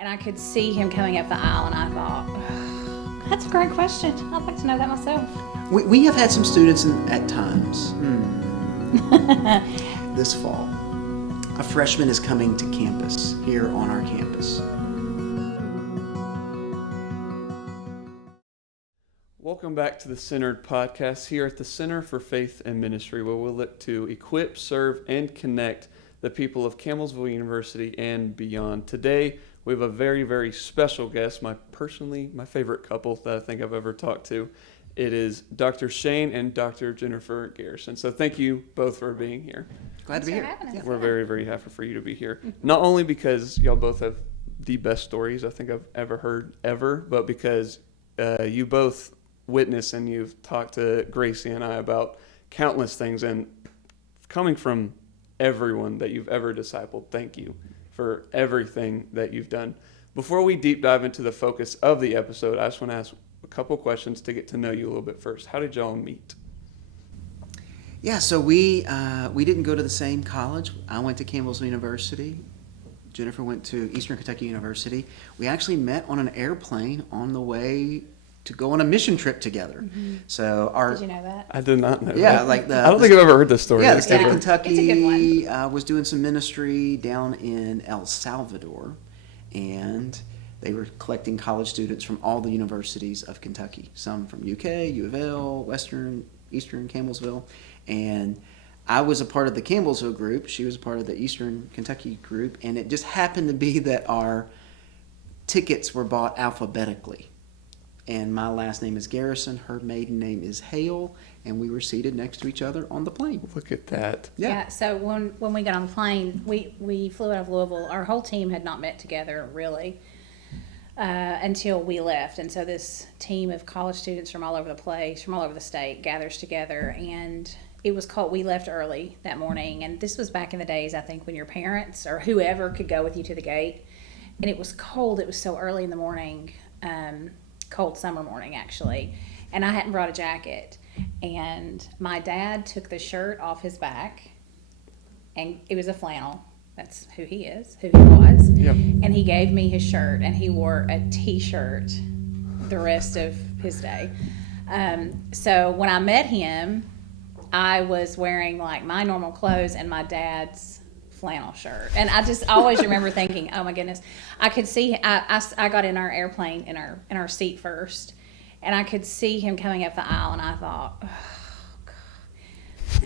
And I could see him coming up the aisle, and I thought, oh, that's a great question. I'd like to know that myself. We have had some students at times this fall. A freshman is coming to campus, here on our campus. Welcome back to the Centered Podcast here at the Center for Faith and Ministry, where we'll look to equip, serve, and connect the people of Campbellsville University and beyond. Today, we have a very, very special guest, my favorite couple that I think I've ever talked to. It is Dr. Shane and Dr. Jennifer Garrison. So thank you both for being here. Glad to be here. Yeah. We're very, very happy for you to be here. Not only because y'all both have the best stories I think I've ever heard, but because you both witness and you've talked to Gracie and I about countless things, and coming from everyone that you've ever discipled, thank you for everything that you've done. Before we deep dive into the focus of the episode, I just want to ask a couple questions to get to know you a little bit first. How did y'all meet? Yeah, so we didn't go to the same college. I went to Campbellsville University. Jennifer went to Eastern Kentucky University. We actually met on an airplane on the way to go on a mission trip together. Mm-hmm. So Did you know that? I did not know Yeah, that. like I don't think I've ever heard this story. Yeah, the state Yeah. of It's a Kentucky good was doing some ministry down in El Salvador, and they were collecting college students from all the universities of Kentucky, some from UK, U of L, Western, Eastern Campbellsville, and I was a part of the Campbellsville group. She was a part of the Eastern Kentucky group, and it just happened to be that our tickets were bought alphabetically. And my last name is Garrison, her maiden name is Hale, and we were seated next to each other on the plane. Look at that. Yeah. So when we got on the plane, we flew out of Louisville. Our whole team had not met together really until we left. And so this team of college students from all over the place, from all over the state, gathers together. And it was cold. We left early that morning. And this was back in the days, I think, when your parents or whoever could go with you to the gate. And it was cold. It was so early in the morning. Cold summer morning, actually. And I hadn't brought a jacket. And my dad took the shirt off his back, and it was a flannel. That's who he is, who he was. Yep. And he gave me his shirt, and he wore a t-shirt the rest of his day. So when I met him, I was wearing like my normal clothes and my dad's flannel shirt. And I just always remember thinking, oh my goodness, I could see, I got in our airplane in our seat first, and I could see him coming up the aisle, and I thought, oh God,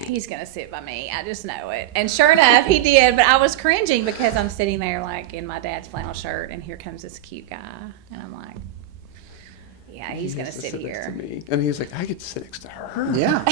he's going to sit by me. I just know it. And sure enough, he did, but I was cringing because I'm sitting there like in my dad's flannel shirt, and here comes this cute guy, and I'm like, yeah, he's going to sit here. Next to me. And he's like, I could sit next to her. Yeah.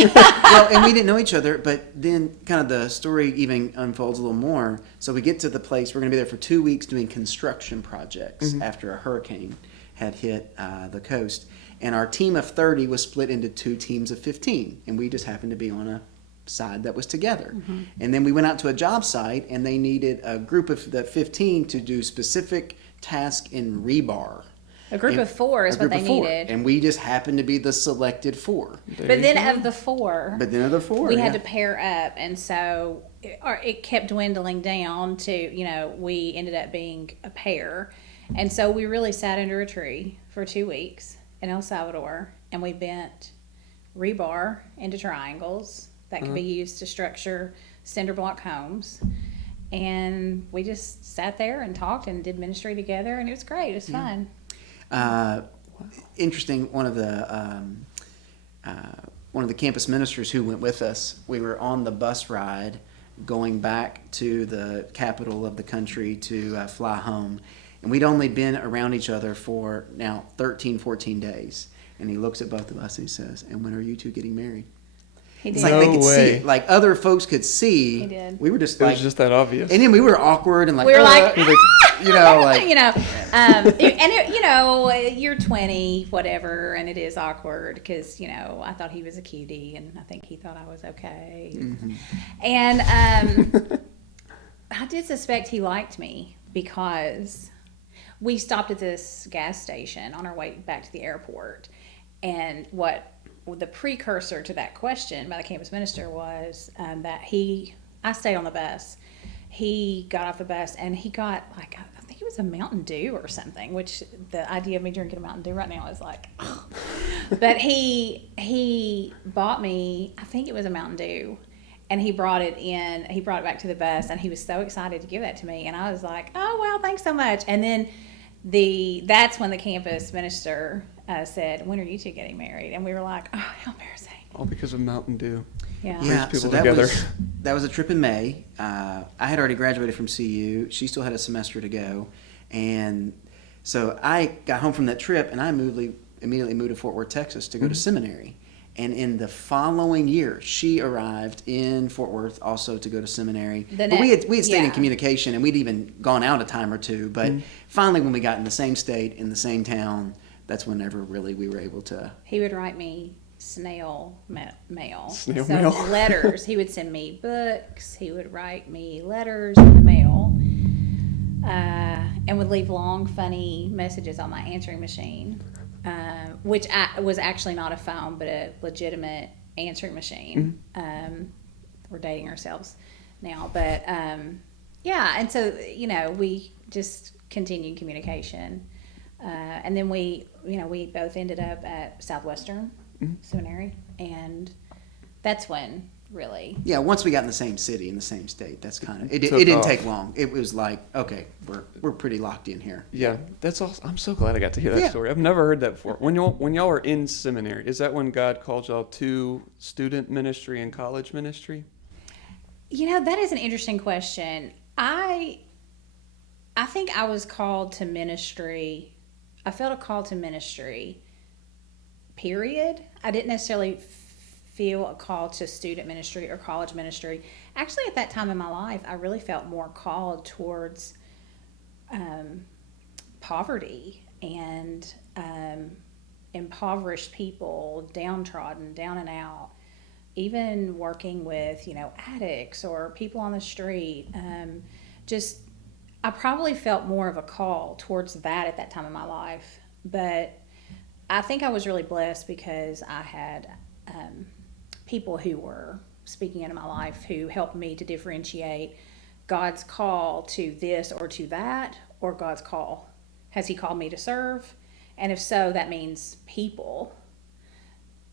Well, and we didn't know each other, but then kind of the story even unfolds a little more. So we get to the place, we're going to be there for 2 weeks doing construction projects after a hurricane had hit the coast. And our team of 30 was split into 2 teams of 15. And we just happened to be on a side that was together. Mm-hmm. And then we went out to a job site, and they needed a group of the 15 to do specific tasks in rebar. A group of 4 is what they needed. And we just happened to be the selected 4. But then of the 4, we had to pair up. And so it kept dwindling down to, we ended up being a pair. And so we really sat under a tree for 2 weeks in El Salvador. And we bent rebar into triangles that could be used to structure cinder block homes. And we just sat there and talked and did ministry together. And it was great. It was fun. Interesting. One of the campus ministers who went with us, we were on the bus ride going back to the capital of the country to fly home, and we'd only been around each other for now 13, 14 days. And he looks at both of us and he says, "And when are you two getting married?" He did. It's like they could see it. Like other folks could see. He did. We were just It like, was just that obvious. and then we were awkward and like, We were like, you're 20, whatever, and it is awkward because, I thought he was a cutie, and I think he thought I was okay. Mm-hmm. And I did suspect he liked me because we stopped at this gas station on our way back to the airport, and the precursor to that question by the campus minister was that I stayed on the bus. He got off the bus, and he got I think he was was a Mountain Dew or something, which the idea of me drinking a Mountain Dew right now is like, oh. But he bought me, I think it was a Mountain Dew, and he brought it back to the bus, and he was so excited to give that to me, and I was like, oh, well, thanks so much. And then that's when the campus minister said, when are you two getting married? And we were like, oh, how embarrassing. All because of Mountain Dew. Yeah. Yeah, Brings so people together. that was a trip in May. I had already graduated from CU. She still had a semester to go. And so I got home from that trip, and I immediately moved to Fort Worth, Texas to go to seminary. And in the following year, she arrived in Fort Worth also to go to seminary. But we had stayed in communication, and we'd even gone out a time or two. But finally, when we got in the same state, in the same town, that's whenever really we were able to. He would write me snail mail. Snail so mail. Letters. He would send me books. He would write me letters in the mail. And would leave long, funny messages on my answering machine, which was actually not a phone, but a legitimate answering machine. We're dating ourselves now, but yeah. And so, we just continued communication. And then we both ended up at Southwestern Seminary, and that's when really. Yeah, once we got in the same city, in the same state, that's kind of it. It Took didn't off. take long. It was like, okay, we're pretty locked in here. Yeah, that's awesome. I'm so glad I got to hear that Yeah. story. I've never heard that before. When y'all were in seminary, is that when God called y'all to student ministry and college ministry? That is an interesting question. I think I was called to ministry. I felt a call to ministry, period. I didn't necessarily feel a call to student ministry or college ministry. Actually, at that time in my life, I really felt more called towards poverty and impoverished people, downtrodden, down and out, even working with, addicts or people on the street. I probably felt more of a call towards that at that time in my life. But I think I was really blessed because I had people who were speaking into my life who helped me to differentiate God's call to this or to that, or God's call. Has he called me to serve? And if so, that means people.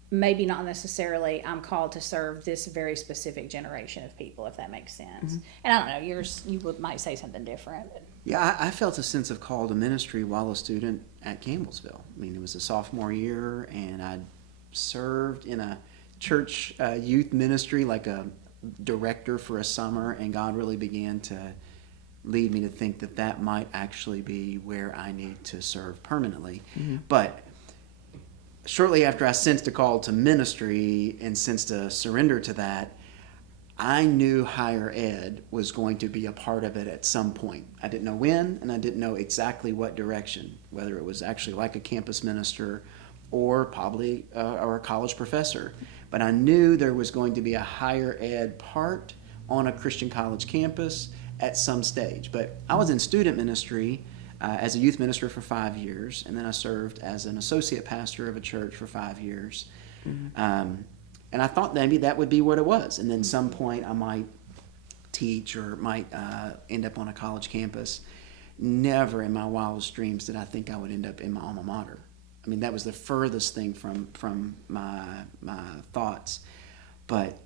Maybe not necessarily I'm called to serve this very specific generation of people, if that makes sense. And I don't know, you might say something different. But. Yeah, I felt a sense of call to ministry while a student at Campbellsville. I mean, it was a sophomore year, and I served in a church youth ministry, like a director for a summer, and God really began to lead me to think that might actually be where I need to serve permanently. But shortly after I sensed a call to ministry and sensed a surrender to that, I knew higher ed was going to be a part of it at some point. I didn't know when, and I didn't know exactly what direction, whether it was actually like a campus minister or probably or a college professor. But I knew there was going to be a higher ed part on a Christian college campus at some stage. But I was in student ministry as a youth minister for 5 years, and then I served as an associate pastor of a church for 5 years. And I thought maybe that would be what it was. And then some point I might teach or might end up on a college campus. Never in my wildest dreams did I think I would end up in my alma mater. I mean, that was the furthest thing from my thoughts. But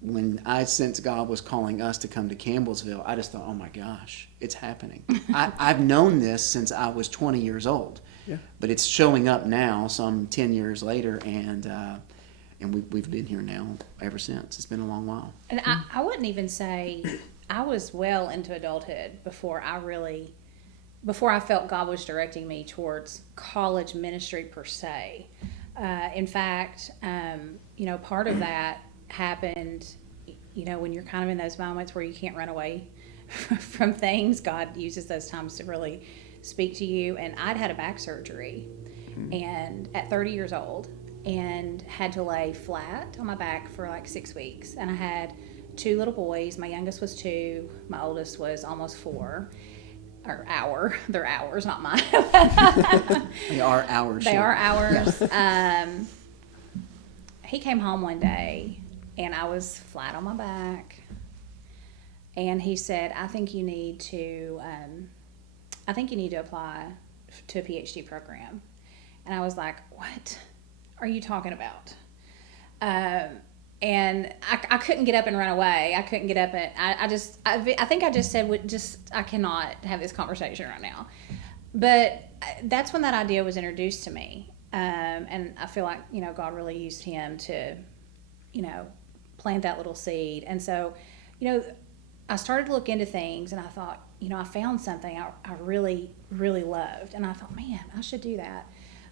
when I sensed God was calling us to come to Campbellsville, I just thought, oh my gosh, it's happening. I've known this since I was 20 years old. Yeah. But it's showing up now, some 10 years later, and we've been here now ever since. It's been a long while. And I wouldn't even say I was well into adulthood before I felt God was directing me towards college ministry per se. In fact, part of that happened, when you're kind of in those moments where you can't run away from things. God uses those times to really speak to you. And I'd had a back surgery and at 30 years old, and had to lay flat on my back for like 6 weeks. And I had 2 little boys. My youngest was 2. My oldest was almost 4. They're ours, not mine. They are ours. They yeah. are ours. Yeah. He came home one day, and I was flat on my back. And he said, I think you need to I think you need to apply to a PhD program. And I was like, what are you talking about? And I couldn't get up and run away. I couldn't get up and I think I just said, I cannot have this conversation right now. But that's when that idea was introduced to me. And I feel like, God really used him to, plant that little seed. And so, I started to look into things, and I thought, I found something I really, really loved. And I thought, man, I should do that.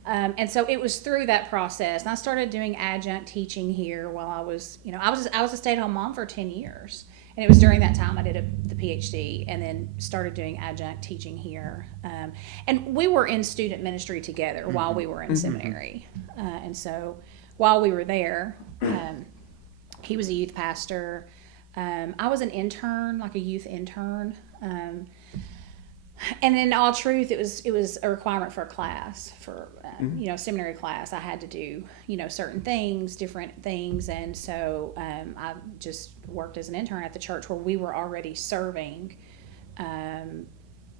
And so it was through that process. And I started doing adjunct teaching here while I was, I was a stay-at-home mom for 10 years. And it was during that time I did the PhD and then started doing adjunct teaching here. And we were in student ministry together while we were in seminary. And so while we were there, he was a youth pastor. I was an intern, like a youth intern. And in all truth, it was a requirement for a class, for seminary class. I had to do certain things, different things, and so I just worked as an intern at the church where we were already serving.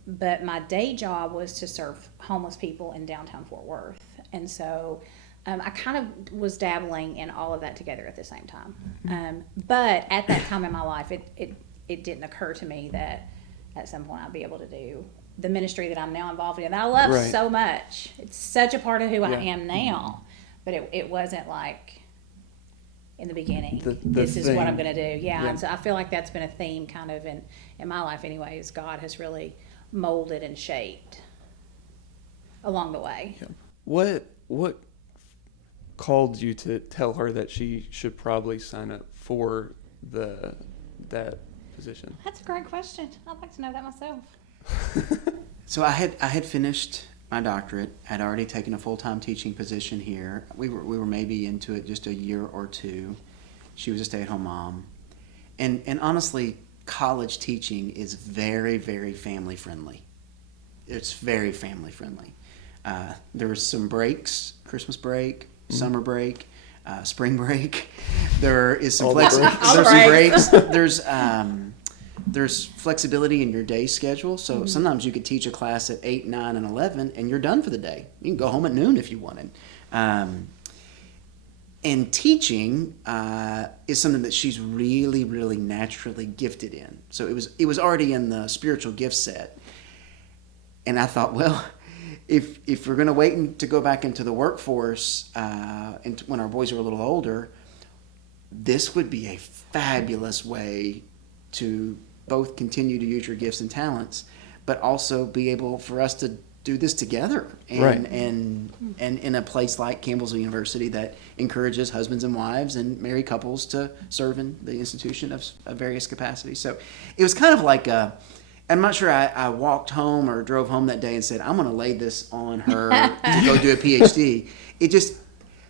But my day job was to serve homeless people in downtown Fort Worth, and so I kind of was dabbling in all of that together at the same time. But at that time in my life, it didn't occur to me that at some point I'll be able to do the ministry that I'm now involved in that I love so much. It's such a part of who I am now, but it wasn't like in the beginning, this is what I'm going to do. And so I feel like that's been a theme kind of in my life anyways. God has really molded and shaped along the way. What called you to tell her that she should probably sign up for that position? That's a great question. I'd like to know that myself. So I had finished my doctorate. I'd already taken a full-time teaching position here. We were maybe into it just a year or two. She was a stay-at-home mom. And honestly, college teaching is very, very family-friendly. It's very family-friendly. There's some breaks, Christmas break, summer break, spring break. There is some breaks. There's flexibility in your day schedule. So sometimes you could teach a class at 8, 9, and 11, and you're done for the day. You can go home at noon if you wanted. And teaching is something that she's really, really naturally gifted in. So it was already in the spiritual gift set. And I thought, well, if we're going to wait to go back into the workforce and when our boys are a little older, this would be a fabulous way to both continue to use your gifts and talents, but also be able for us to do this together and in a place like Campbellsville University that encourages husbands and wives and married couples to serve in the institution of various capacities. So it was kind of like I'm not sure I walked home or drove home that day and said, I'm going to lay this on her to go do a PhD.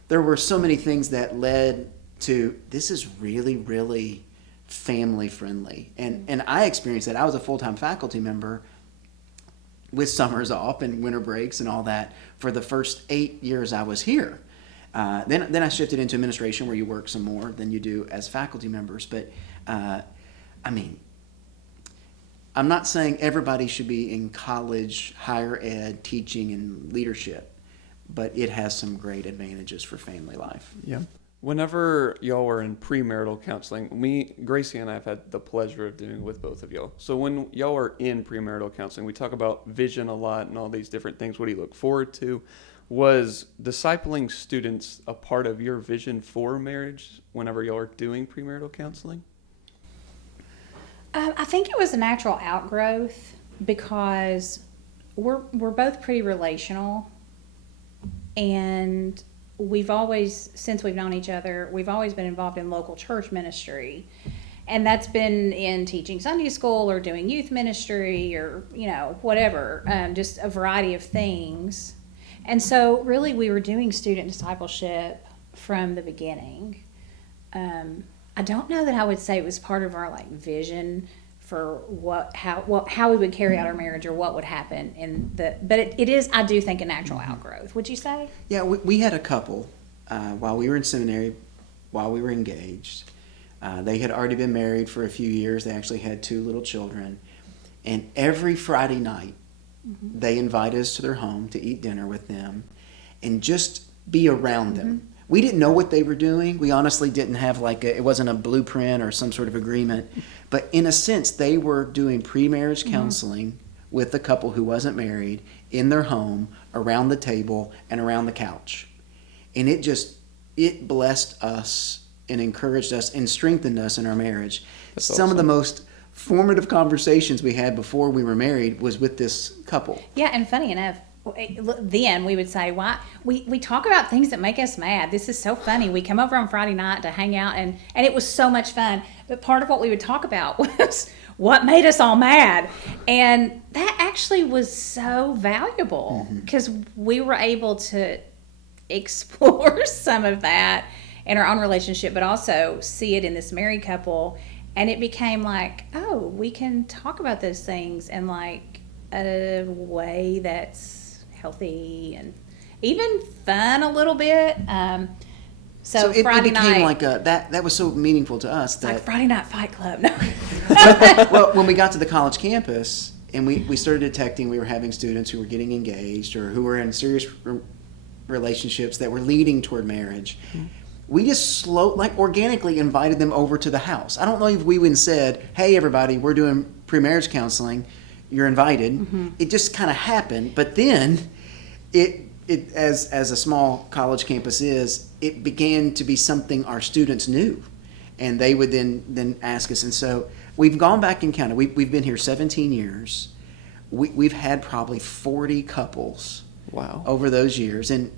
There were so many things that led to this is really, really family friendly. And I experienced that. I was a full-time faculty member with summers off and winter breaks and all that for the first 8 years I was here. Then I shifted into administration where you work some more than you do as faculty members. But I'm not saying everybody should be in college, higher ed, teaching and leadership, but it has some great advantages for family life. Yeah. Whenever y'all were in premarital counseling, Gracie and I have had the pleasure of doing it with both of y'all. So when y'all are in premarital counseling, we talk about vision a lot and all these different things. What do you look forward to? Was discipling students a part of your vision for marriage whenever y'all are doing premarital counseling? I think it was a natural outgrowth because we're both pretty relational, and we've always, since we've known each other, we've always been involved in local church ministry. And that's been in teaching Sunday school or doing youth ministry or, whatever, just a variety of things. And so really we were doing student discipleship from the beginning. I don't know that I would say it was part of our vision for how we would carry out our marriage or what would happen but it is, I do think, a natural outgrowth. Would you say? Yeah, we had a couple while we were in seminary, while we were engaged. They had already been married for a few years. They actually had 2 little children. And every Friday night they invited us to their home to eat dinner with them and just be around them. We didn't know what they were doing. We honestly didn't have it wasn't a blueprint or some sort of agreement. But in a sense, they were doing pre-marriage counseling with a couple who wasn't married in their home, around the table and around the couch. And it blessed us and encouraged us and strengthened us in our marriage. That's Some of awesome. the most formative conversations we had before we were married was with this couple. Yeah, and funny enough, then we would say, why we talk about things that make us mad. This is so funny. We come over on Friday night to hang out, and it was so much fun. But part of what we would talk about was what made us all mad. And that actually was so valuable because we were able to explore some of that in our own relationship, but also see it in this married couple. And it became like, oh, we can talk about those things in like a way that's healthy and even fun a little bit. So it Friday became night, that was so meaningful to us that like Friday Night Fight Club. No. well, when we got to the college campus and we started detecting we were having students who were getting engaged or who were in serious relationships that were leading toward marriage, we just organically invited them over to the house. I don't know if we even said, hey, everybody, we're doing pre-marriage counseling. You're invited. It just kind of happened. But then it as a small college campus is, it began to be something our students knew. And they would then ask us. And so we've gone back and counted. We've been here 17 years. We've had probably 40 couples over those years. And,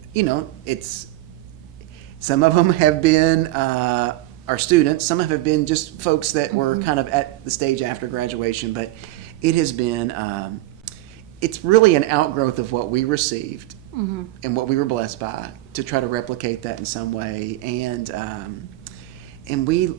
some of them have been our students. Some have been just folks that were kind of at the stage after graduation. But it has been, it's really an outgrowth of what we received and what we were blessed by to try to replicate that in some way. And we,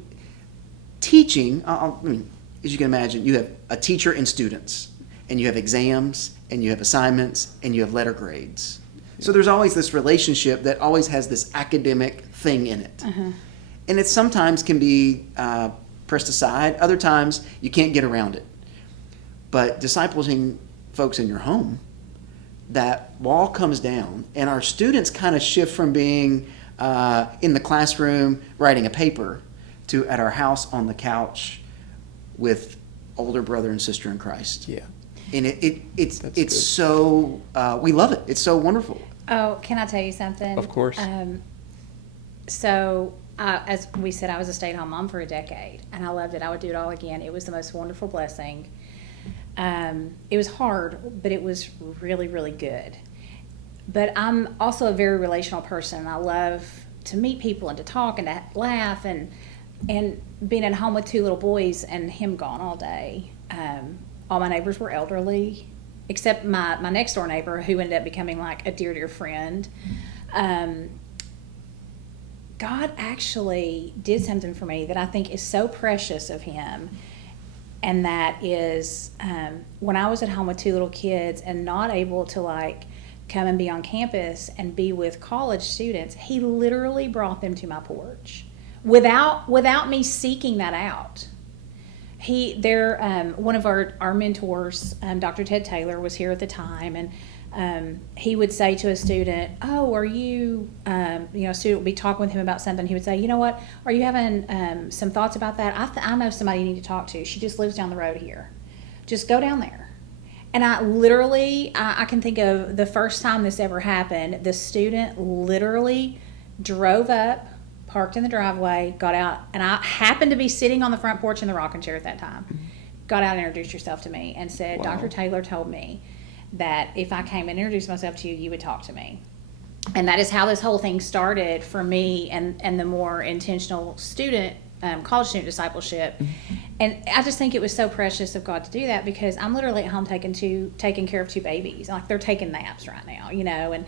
teaching, as you can imagine, you have a teacher and students, and you have exams, and you have assignments, and you have letter grades. So there's always this relationship that always has this academic thing in it. And it sometimes can be pressed aside. Other times you can't get around it. But discipling folks in your home, that wall comes down, and our students kind of shift from being in the classroom writing a paper to at our house on the couch with older brother and sister in Christ. Yeah. And it's so, we love it. It's so wonderful. Oh, can I tell you something? Of course. So, as we said, I was a stay-at-home mom for a decade, and I loved it. I would do it all again. It was the most wonderful blessing. It was hard, but it was really, really good. But I'm also a very relational person. I love to meet people and to talk and to laugh, and being at home with two little boys and him gone all day. All my neighbors were elderly, except my next door neighbor, who ended up becoming like a dear, dear friend. God actually did something for me that I think is so precious of him. And that is when I was at home with two little kids and not able to come and be on campus and be with college students, he literally brought them to my porch without me seeking that out. One of our mentors, Dr. Ted Taylor, was here at the time, and he would say to a student, "Oh, are you?" A student would be talking with him about something. He would say, "You know what? Are you having some thoughts about that? I know somebody you need to talk to. She just lives down the road here. Just go down there." And I can think of the first time this ever happened. The student literally drove up, parked in the driveway, got out, and I happened to be sitting on the front porch in the rocking chair at that time. Got out and introduced herself to me and said, Wow. "Dr. Taylor told me that if I came and introduced myself to you, you would talk to me." And that is how this whole thing started for me and the more intentional college student discipleship. And I just think it was so precious of God to do that, because I'm literally at home taking care of two babies. Like, they're taking naps right now, and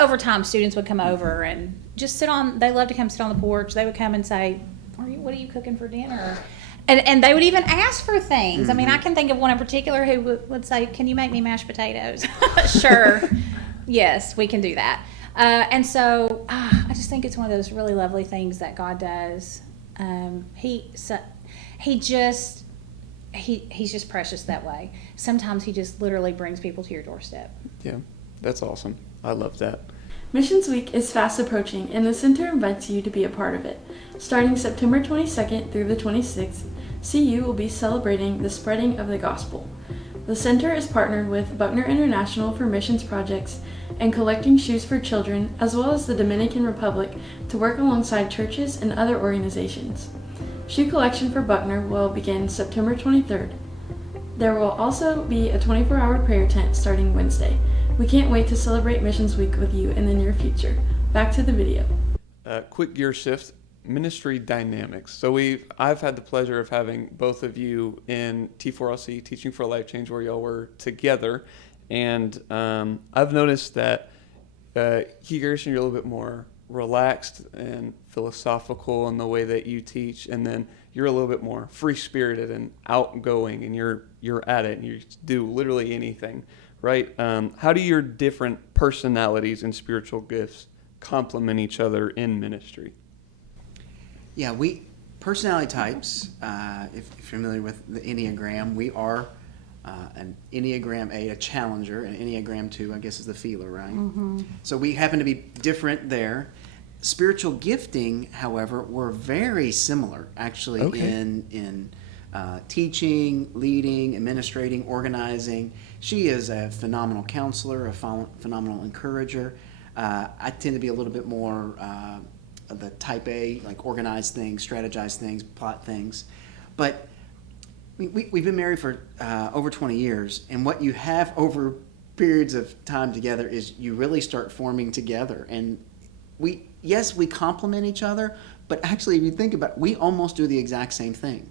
over time students would come over and just they love to come sit on the porch. They would come and say, "What are you cooking for dinner?" And they would even ask for things. I mean, I can think of one in particular who would say, "Can you make me mashed potatoes?" Sure. Yes, we can do that. And so I just think it's one of those really lovely things that God does. he's just precious that way. Sometimes he just literally brings people to your doorstep. Yeah, that's awesome. I love that. Missions Week is fast approaching, and the Center invites you to be a part of it. Starting September 22nd through the 26th, CU will be celebrating the spreading of the gospel. The Center is partnered with Buckner International for missions projects and collecting shoes for children, as well as the Dominican Republic, to work alongside churches and other organizations. Shoe collection for Buckner will begin September 23rd. There will also be a 24-hour prayer tent starting Wednesday. We can't wait to celebrate Missions Week with you in the near future. Back to the video. Quick gear shift, ministry dynamics. So I've had the pleasure of having both of you in T4LC, Teaching for a Life Change, where y'all were together. And I've noticed that Garrison, you're a little bit more relaxed and philosophical in the way that you teach, and then you're a little bit more free-spirited and outgoing, and you're at it, and you do literally anything, right? How do your different personalities and spiritual gifts complement each other in ministry? Yeah, we personality types. If you're familiar with the Enneagram, we are an Enneagram 8, a challenger, and Enneagram 2, I guess, is the feeler, right? Mm-hmm. So we happen to be different there. Spiritual gifting, however, we're very similar, actually, in teaching, leading, administrating, organizing. She is a phenomenal counselor, a phenomenal encourager. I tend to be a little bit more of the type A, like organize things, strategize things, plot things. But we've been married for over 20 years, and what you have over periods of time together is you really start forming together. And we complement each other, but actually, if you think about it, we almost do the exact same thing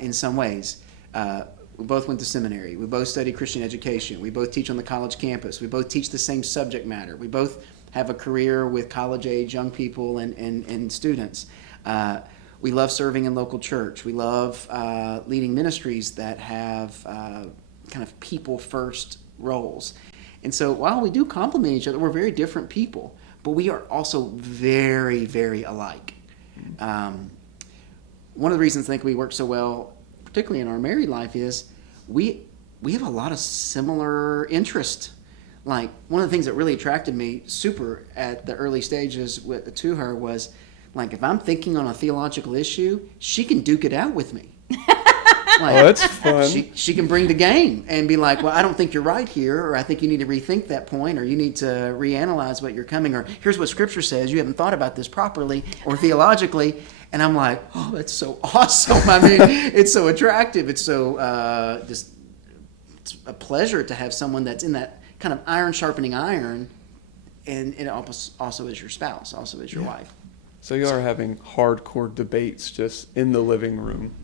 in some ways. We both went to seminary. We both study Christian education. We both teach on the college campus. We both teach the same subject matter. We both have a career with college-age young people and students. We love serving in local church. We love leading ministries that have kind of people-first roles. And so while we do complement each other, we're very different people, but we are also very, very alike. One of the reasons I think we work so well, particularly in our married life, is we have a lot of similar interests. Like, one of the things that really attracted me super at the early stages to her was, like, if I'm thinking on a theological issue, she can duke it out with me. Like, that's fun. She can bring the game and be like, well, I don't think you're right here, or I think you need to rethink that point, or you need to reanalyze what you're coming, or here's what Scripture says, you haven't thought about this properly or theologically. And I'm like, oh, that's so awesome. I mean, it's so attractive. It's so it's a pleasure to have someone that's in that kind of iron sharpening iron, and it also is your spouse, also is your wife. So you are having hardcore debates just in the living room.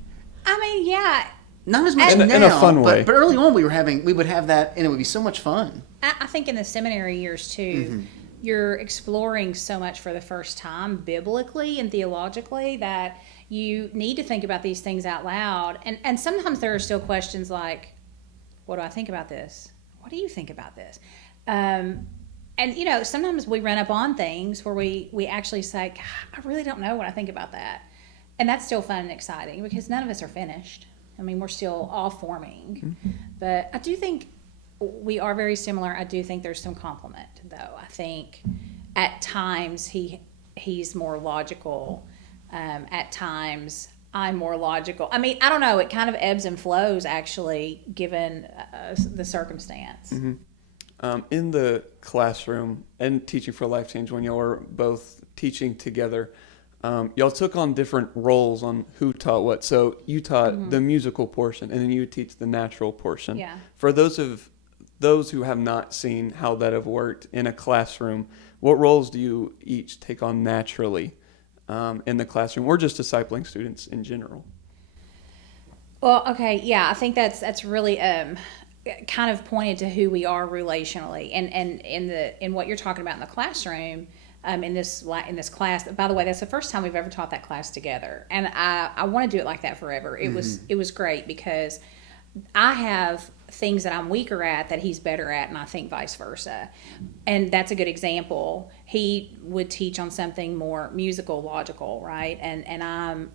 I mean, yeah. Not as much now, in a fun way. But early on we would have that, and it would be so much fun. I think in the seminary years too, you're exploring so much for the first time biblically and theologically that you need to think about these things out loud. And sometimes there are still questions like, what do I think about this? What do you think about this? And, you know, sometimes we run up on things where we actually say, God, I really don't know what I think about that. And that's still fun and exciting because none of us are finished. I mean, we're still all forming. But I do think we are very similar. I do think there's some complement, though. I think at times he's more logical. At times I'm more logical. I mean, I don't know. It kind of ebbs and flows, actually, given the circumstance. In the classroom and Teaching for a Life Change, when y'all were both teaching together, y'all took on different roles on who taught what. So you taught the musical portion, and then you would teach the natural portion. Yeah. For those who have not seen how that have worked in a classroom, what roles do you each take on naturally in the classroom, or just discipling students in general? Well, okay, yeah, I think that's really kind of pointed to who we are relationally, and in what you're talking about in the classroom. In this class, by the way, that's the first time we've ever taught that class together, and I want to do it like that forever. It was great because I have things that I'm weaker at that he's better at, and I think vice versa. And that's a good example. He would teach on something more musical, logical, right? And I'm,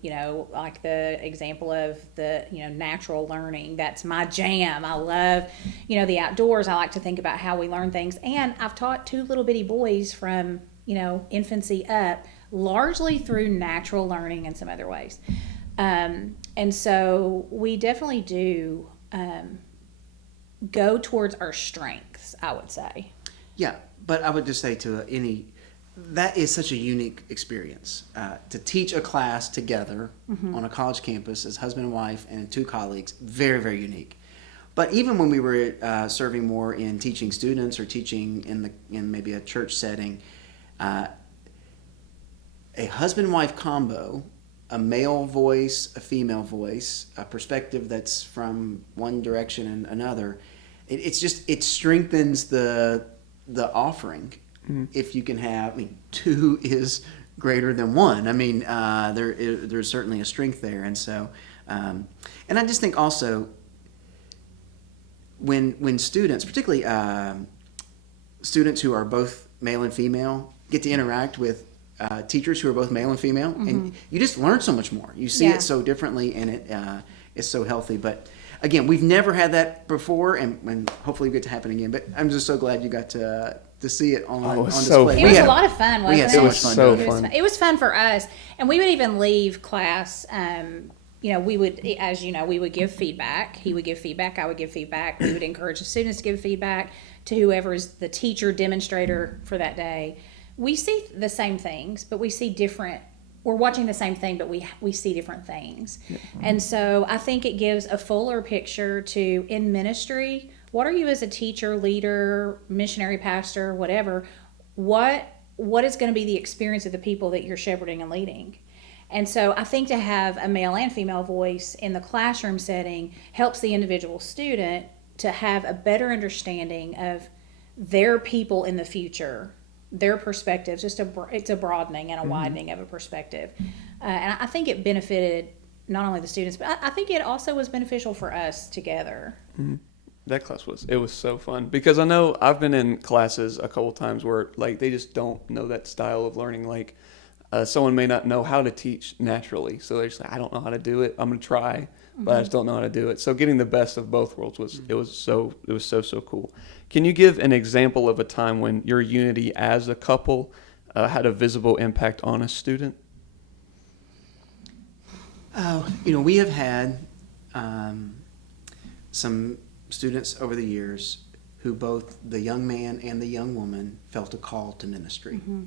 like the example of the, natural learning. That's my jam. I love, the outdoors. I like to think about how we learn things. And I've taught 2 little bitty boys from, infancy up, largely through natural learning and some other ways. And so we definitely do go towards our strengths, I would say. Yeah, but I would just say that is such a unique experience. To teach a class together on a college campus as husband and wife and 2 colleagues, very, very unique. But even when we were serving more in teaching students or teaching in maybe a church setting, a husband and wife combo, a male voice, a female voice, a perspective that's from one direction and another, it strengthens the offering. If you can have, 2 is greater than 1. There's certainly a strength there. And so, and I just think also when students, particularly students who are both male and female, get to interact with teachers who are both male and female, and you just learn so much more. You see it so differently, and it is so healthy. But again, we've never had that before, and hopefully we get to happen again. But I'm just so glad you got to see it on display. It was a lot of fun, wasn't it? We had so much fun. So fun. It was fun for us, and we would even leave class. We would, as you know, we would give feedback. He would give feedback. I would give feedback. We would encourage the students to give feedback to whoever is the teacher demonstrator for that day. We see the same things, but we see different. We're watching the same thing, but we see different things. Yeah. And so I think it gives a fuller picture to, in ministry, what are you as a teacher, leader, missionary, pastor, whatever, what is going to be the experience of the people that you're shepherding and leading? And so I think to have a male and female voice in the classroom setting helps the individual student to have a better understanding of their people in the future, their perspectives. It's a broadening and a widening of a perspective. And I think it benefited not only the students, but I think it also was beneficial for us together. Mm-hmm. That class was so fun, because I know I've been in classes a couple times where they just don't know that style of learning. Someone may not know how to teach naturally, so they're just I don't know how to do it. I'm gonna try, but I just don't know how to do it. So getting the best of both worlds was so cool. Can you give an example of a time when your unity as a couple had a visible impact on a student? We have had some students over the years who both the young man and the young woman felt a call to ministry. Mm-hmm.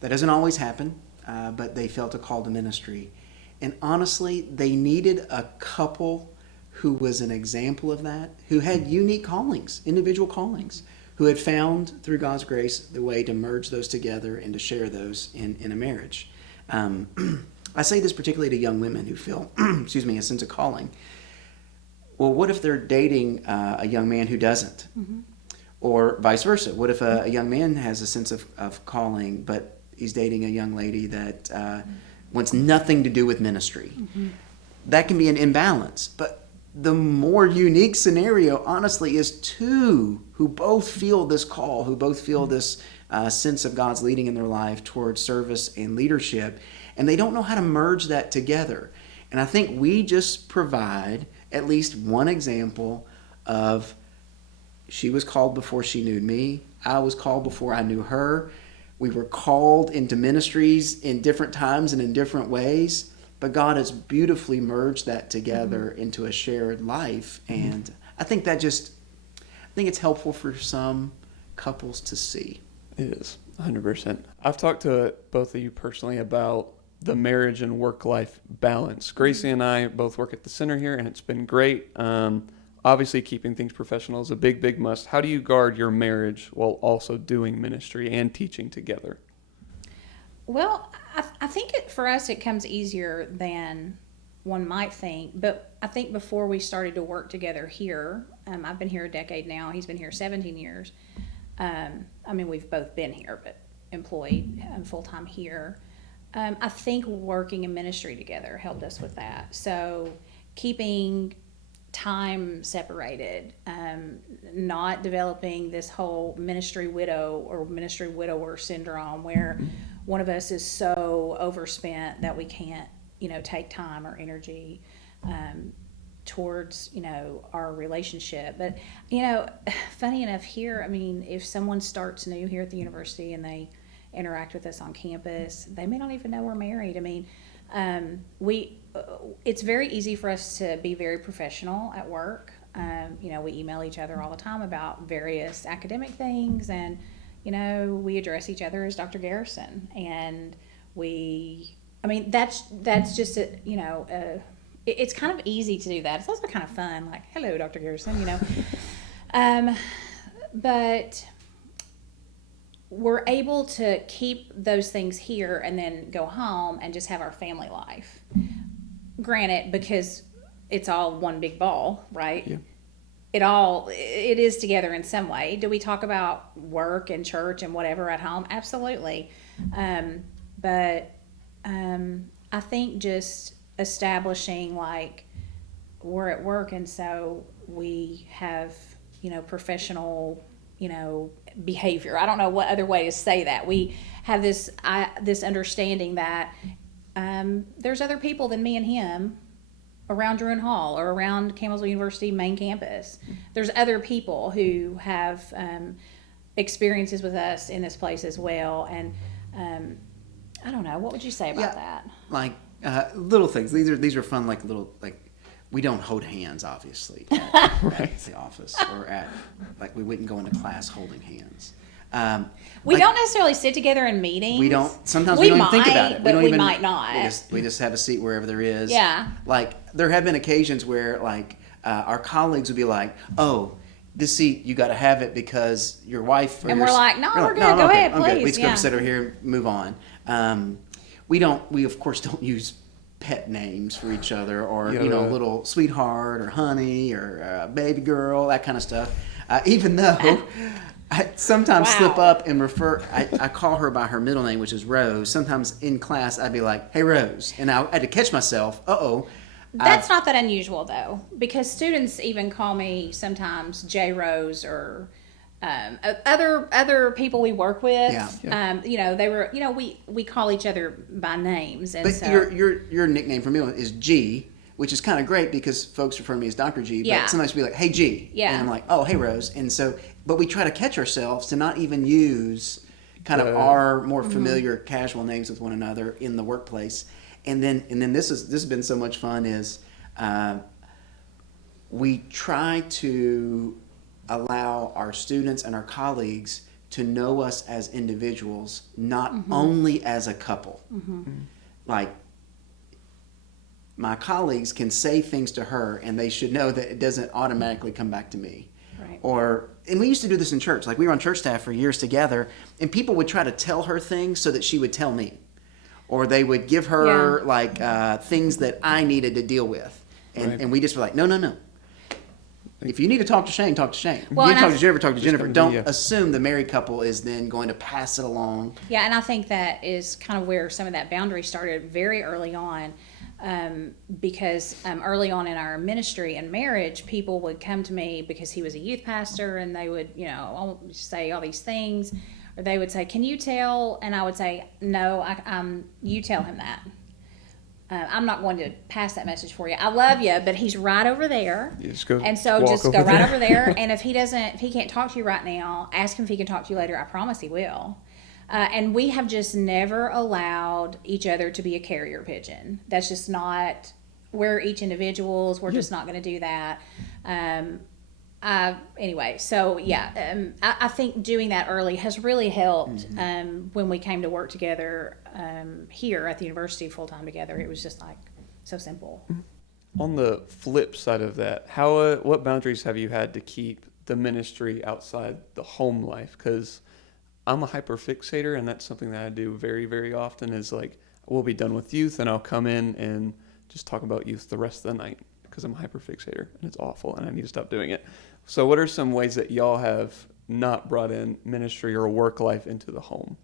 That doesn't always happen, but they felt a call to ministry. And honestly, they needed a couple who was an example of that, who had unique callings, individual callings, who had found, through God's grace, the way to merge those together and to share those in a marriage. I say this particularly to young women who feel, a sense of calling. Well, what if they're dating a young man who doesn't? Mm-hmm. Or vice versa. What if a young man has a sense of calling, but he's dating a young lady that wants nothing to do with ministry? Mm-hmm. That can be an imbalance. But the more unique scenario, honestly, is 2 who both feel this call, who both feel this sense of God's leading in their life towards service and leadership, and they don't know how to merge that together. And I think we just provide at least one example of, she was called before she knew me. I was called before I knew her. We were called into ministries in different times and in different ways, but God has beautifully merged that together into a shared life. And I think it's helpful for some couples to see. It is, 100%. I've talked to both of you personally about the marriage and work-life balance. Gracie and I both work at the center here, and it's been great. Obviously, keeping things professional is a big, big must. How do you guard your marriage while also doing ministry and teaching together? Well, I think for us it comes easier than one might think. But I think before we started to work together here, I've been here a decade now. He's been here 17 years. We've both been here, but employed full-time here. I think working in ministry together helped us with that. So keeping time separated, not developing this whole ministry widow or ministry widower syndrome where one of us is so overspent that we can't, take time or energy towards, our relationship. But, funny enough here, I mean, if someone starts new here at the university and they interact with us on campus, they may not even know we're married. I mean, it's very easy for us to be very professional at work. We email each other all the time about various academic things, and, we address each other as Dr. Garrison. And that's just, it's kind of easy to do that. It's also kind of fun, like, hello, Dr. Garrison, but we're able to keep those things here and then go home and just have our family life. Granted, because it's all one big ball, right? Yeah. It is together in some way. Do we talk about work and church and whatever at home? Absolutely. But I think just establishing, like, we're at work, and so we have, professional, behavior. I don't know what other way to say that. We have this understanding that there's other people than me and him around Druin Hall or around Campbellsville University main campus. There's other people who have experiences with us in this place as well. And I don't know. What would you say about that? Like little things. These are fun. Like we don't hold hands, obviously, at the office, or we wouldn't go into class holding hands. We don't necessarily sit together in meetings. We don't. Sometimes we don't even think about it. But we might not. We just have a seat wherever there is. Yeah. Like, there have been occasions where, our colleagues would be like, "Oh, this seat, you got to have it because your wife." And we're like, "No, we're good. Go ahead, I'm please." Good. We just go sit over here and move on. We of course don't use pet names for each other, or little sweetheart or honey or baby girl, that kind of stuff. Even though I sometimes slip up and I call her by her middle name, which is Rose. Sometimes in class I'd be like, "Hey, Rose," and I had to catch myself. That's not that unusual, though, because students even call me sometimes J Rose or other people we work with. They were, we call each other by names. And but so your nickname for me is G, which is kind of great because folks refer to me as Dr. G. But sometimes you'll be like, "Hey, G," and I'm like, "Oh, hey, Rose." And so, but we try to catch ourselves to not even use kind of our more familiar casual names with one another in the workplace. And then this has been so much fun is we try to allow our students and our colleagues to know us as individuals, not only as a couple. Like, my colleagues can say things to her and they should know that it doesn't automatically come back to me. Right. And we used to do this in church. Like, we were on church staff for years together, and people would try to tell her things so that she would tell me. Or they would give her things that I needed to deal with. And we just were like, no. If you need to talk to Shane, talk to Shane. Well, if you need to talk to Jennifer. Don't assume the married couple is then going to pass it along. Yeah, and I think that is kind of where some of that boundary started very early on. Because early on in our ministry and marriage, people would come to me because he was a youth pastor, and they would, say all these things. Or they would say, "Can you tell?" And I would say, "No, you tell him that. I'm not going to pass that message for you. I love you, but he's right over there." Just go Right over there. And if he can't talk to you right now, ask him if he can talk to you later. I promise he will. And we have just never allowed each other to be a carrier pigeon. That's just not. We're each individuals. We're just not going to do that. Anyway, so I think doing that early has really helped. When we came to work together here at the university full time together, it was just like so simple. On the flip side of that, what boundaries have you had to keep the ministry outside the home life? Because I'm a hyperfixator, and that's something that I do very, very often. Is like, we'll be done with youth, and I'll come in and just talk about youth the rest of the night because I'm a hyperfixator, and it's awful, and I need to stop doing it. So what are some ways that y'all have not brought in ministry or work life into the home?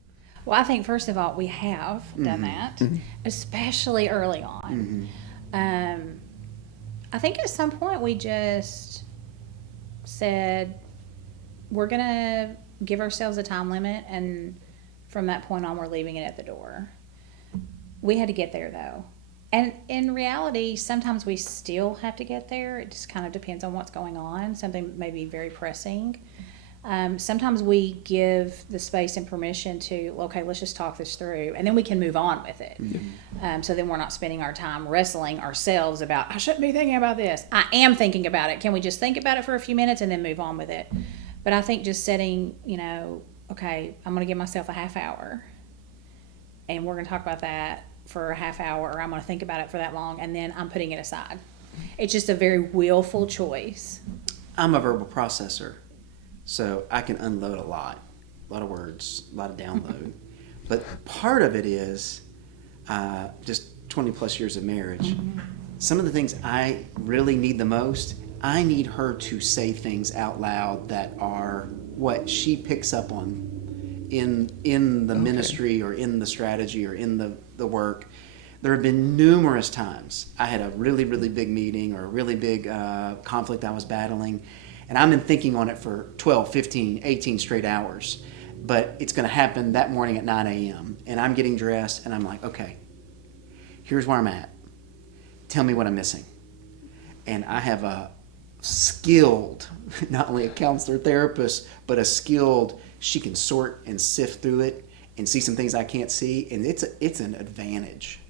Well, I think first of all, we have done that, especially early on. I think at some point we just said, we're going to give ourselves a time limit, and from that point on, we're leaving it at the door. We had to get there, though. And in reality, sometimes we still have to get there. It just kind of depends on what's going on. Something may be very pressing. Sometimes we give the space and permission to, okay, let's just talk this through, and then we can move on with it. So then we're not spending our time wrestling ourselves about, I shouldn't be thinking about this. I am thinking about it. Can we just think about it for a few minutes and then move on with it? But I think just setting, okay, I'm going to give myself a half hour, and we're going to talk about that for a half hour, or I'm going to think about it for that long, and then I'm putting it aside. It's just a very willful choice. I'm a verbal processor, so I can unload a lot of words, a lot of download. But part of it is just 20 plus years of marriage. Some of the things I really need the most, I need her to say things out loud that are what she picks up on in the ministry or in the strategy or in the work. There have been numerous times I had a really, really big meeting or a really big conflict I was battling, and I've been thinking on it for 12, 15, 18 straight hours. But it's going to happen that morning at 9 a.m. And I'm getting dressed, and I'm like, okay, here's where I'm at. Tell me what I'm missing. And I have a skilled, not only a counselor therapist, but a skilled, she can sort and sift through it and see some things I can't see. And it's an advantage.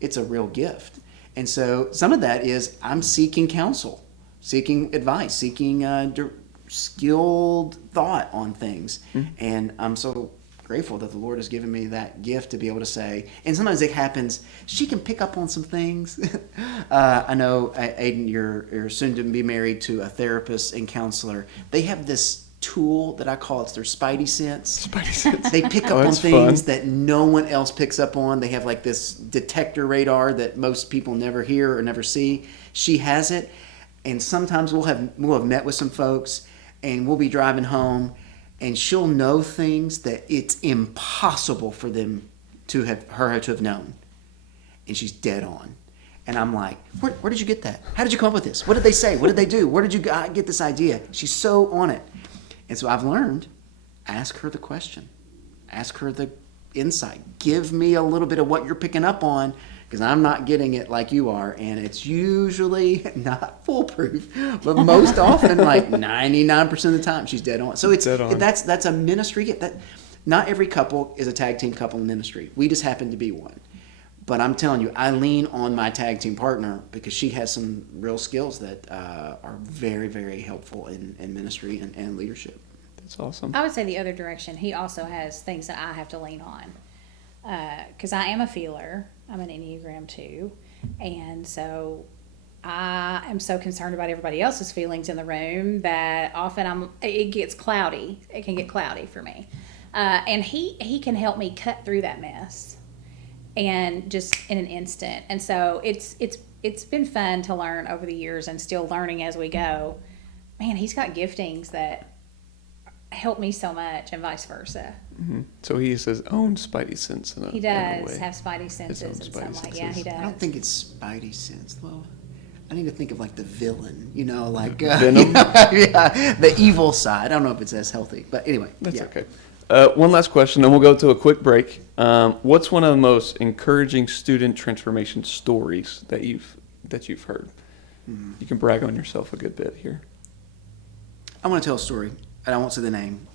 It's a real gift. And so some of that is I'm seeking counsel, seeking advice, seeking skilled thought on things. And I'm so grateful that the Lord has given me that gift to be able to say, and sometimes it happens, she can pick up on some things. I know, Aden, you're soon to be married to a therapist and counselor. They have this tool that I call it's their Spidey-Sense. Spidey-Sense. They pick up on things that no one else picks up on. They have like this detector radar that most people never hear or never see. She has it. And sometimes we'll have met with some folks, and we'll be driving home, and she'll know things that it's impossible for them to have known. And she's dead on. And I'm like, where did you get that? How did you come up with this? What did they say? What did they do? Where did you get this idea? She's so on it. And so I've learned, ask her the question. Ask her the insight. Give me a little bit of what you're picking up on, because I'm not getting it like you are. And it's usually not foolproof, but most often, like 99% of the time, she's dead on. So it's that's a ministry gift. That not every couple is a tag team couple in ministry. We just happen to be one. But I'm telling you, I lean on my tag team partner because she has some real skills that are very, very helpful in ministry and leadership. That's awesome. I would say the other direction, he also has things that I have to lean on. Because I am a feeler. I'm an Enneagram 2. And so I am so concerned about everybody else's feelings in the room that often it gets cloudy. It can get cloudy for me. And he can help me cut through that mess. And just in an instant. And so it's been fun to learn over the years, and still learning as we go. Man, he's got giftings that help me so much, and vice versa. Mm-hmm. So he has his own Spidey-Sense in a way. He does have Spidey-Senses in some way. Yeah, he does. I don't think it's Spidey-Sense. Well, I need to think of like the villain, like Venom? yeah, the evil side. I don't know if it's as healthy, but anyway. That's okay. One last question, and we'll go to a quick break. What's one of the most encouraging student transformation stories that you've heard? You can brag on yourself a good bit here. I want to tell a story, and I won't say the name.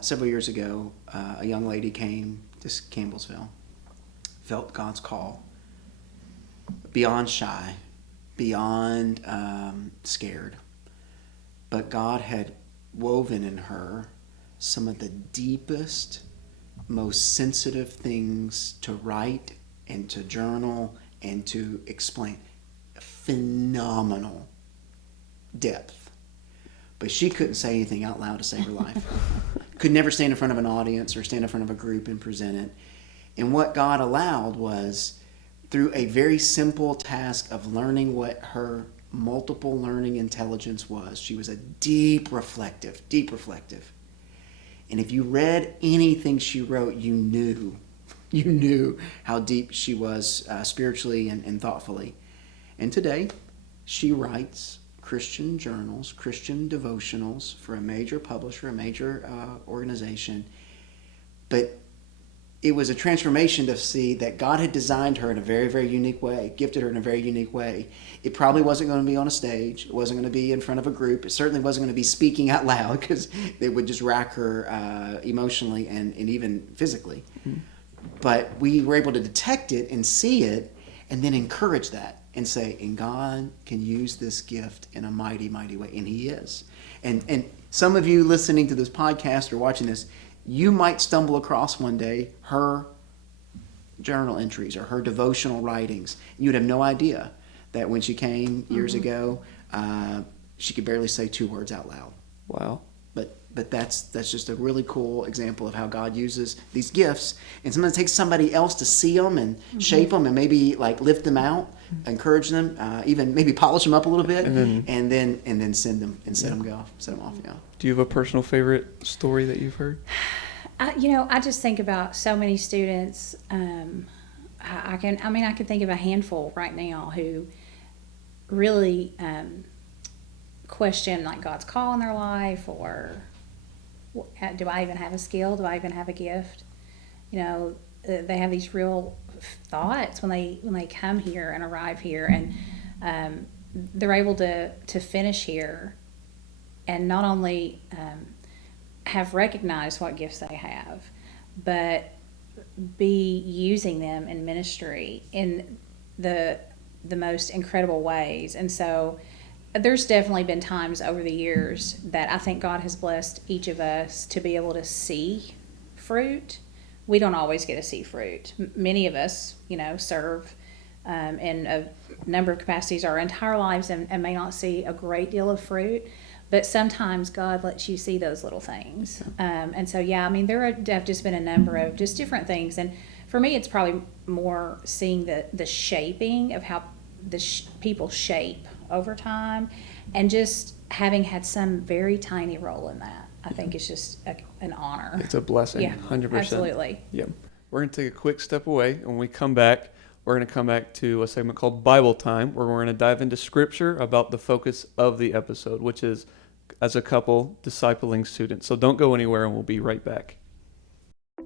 Several years ago, a young lady came to Campbellsville, felt God's call, beyond shy, beyond scared. But God had woven in her some of the deepest, most sensitive things to write and to journal and to explain. Phenomenal depth. But she couldn't say anything out loud to save her life. Could never stand in front of an audience or stand in front of a group and present it. And what God allowed was, through a very simple task of learning what her multiple learning intelligence was, she was a deep reflective. And if you read anything she wrote, you knew how deep she was spiritually and thoughtfully. And today, she writes Christian journals, Christian devotionals for a major publisher, a major organization. But it was a transformation to see that God had designed her in a very, very unique way, gifted her in a very unique way. It probably wasn't going to be on a stage. It wasn't going to be in front of a group. It certainly wasn't going to be speaking out loud, because it would just rack her emotionally and even physically. Mm-hmm. But we were able to detect it and see it and then encourage that and say, and God can use this gift in a mighty, mighty way. And he is. And some of you listening to this podcast or watching this, you might stumble across one day her journal entries or her devotional writings. You'd have no idea that when she came years ago, she could barely say 2 words out loud. Wow. But that's just a really cool example of how God uses these gifts. And sometimes it takes somebody else to see them and shape them and maybe like lift them out, encourage them, even maybe polish them up a little bit, and then send them and set them off. Yeah. Do you have a personal favorite story that you've heard? I just think about so many students. I can think of a handful right now who really question like God's call in their life, or do I even have a skill? Do I even have a gift? They have these real thoughts when they come here and arrive here, and they're able to finish here and not only have recognized what gifts they have, but be using them in ministry in the most incredible ways. And so there's definitely been times over the years that I think God has blessed each of us to be able to see fruit. We don't always get to see fruit. Many of us, serve in a number of capacities our entire lives and may not see a great deal of fruit. But sometimes God lets you see those little things. And so, there have just been a number of just different things. And for me, it's probably more seeing the shaping of how people shape over time, and just having had some very tiny role in that. I think it's just an honor. It's a blessing, yeah, 100%. Absolutely. Yeah. We're going to take a quick step away, and when we come back, we're going to come back to a segment called Bible Time, where we're going to dive into Scripture about the focus of the episode, which is, as a couple, discipling students. So don't go anywhere, and we'll be right back.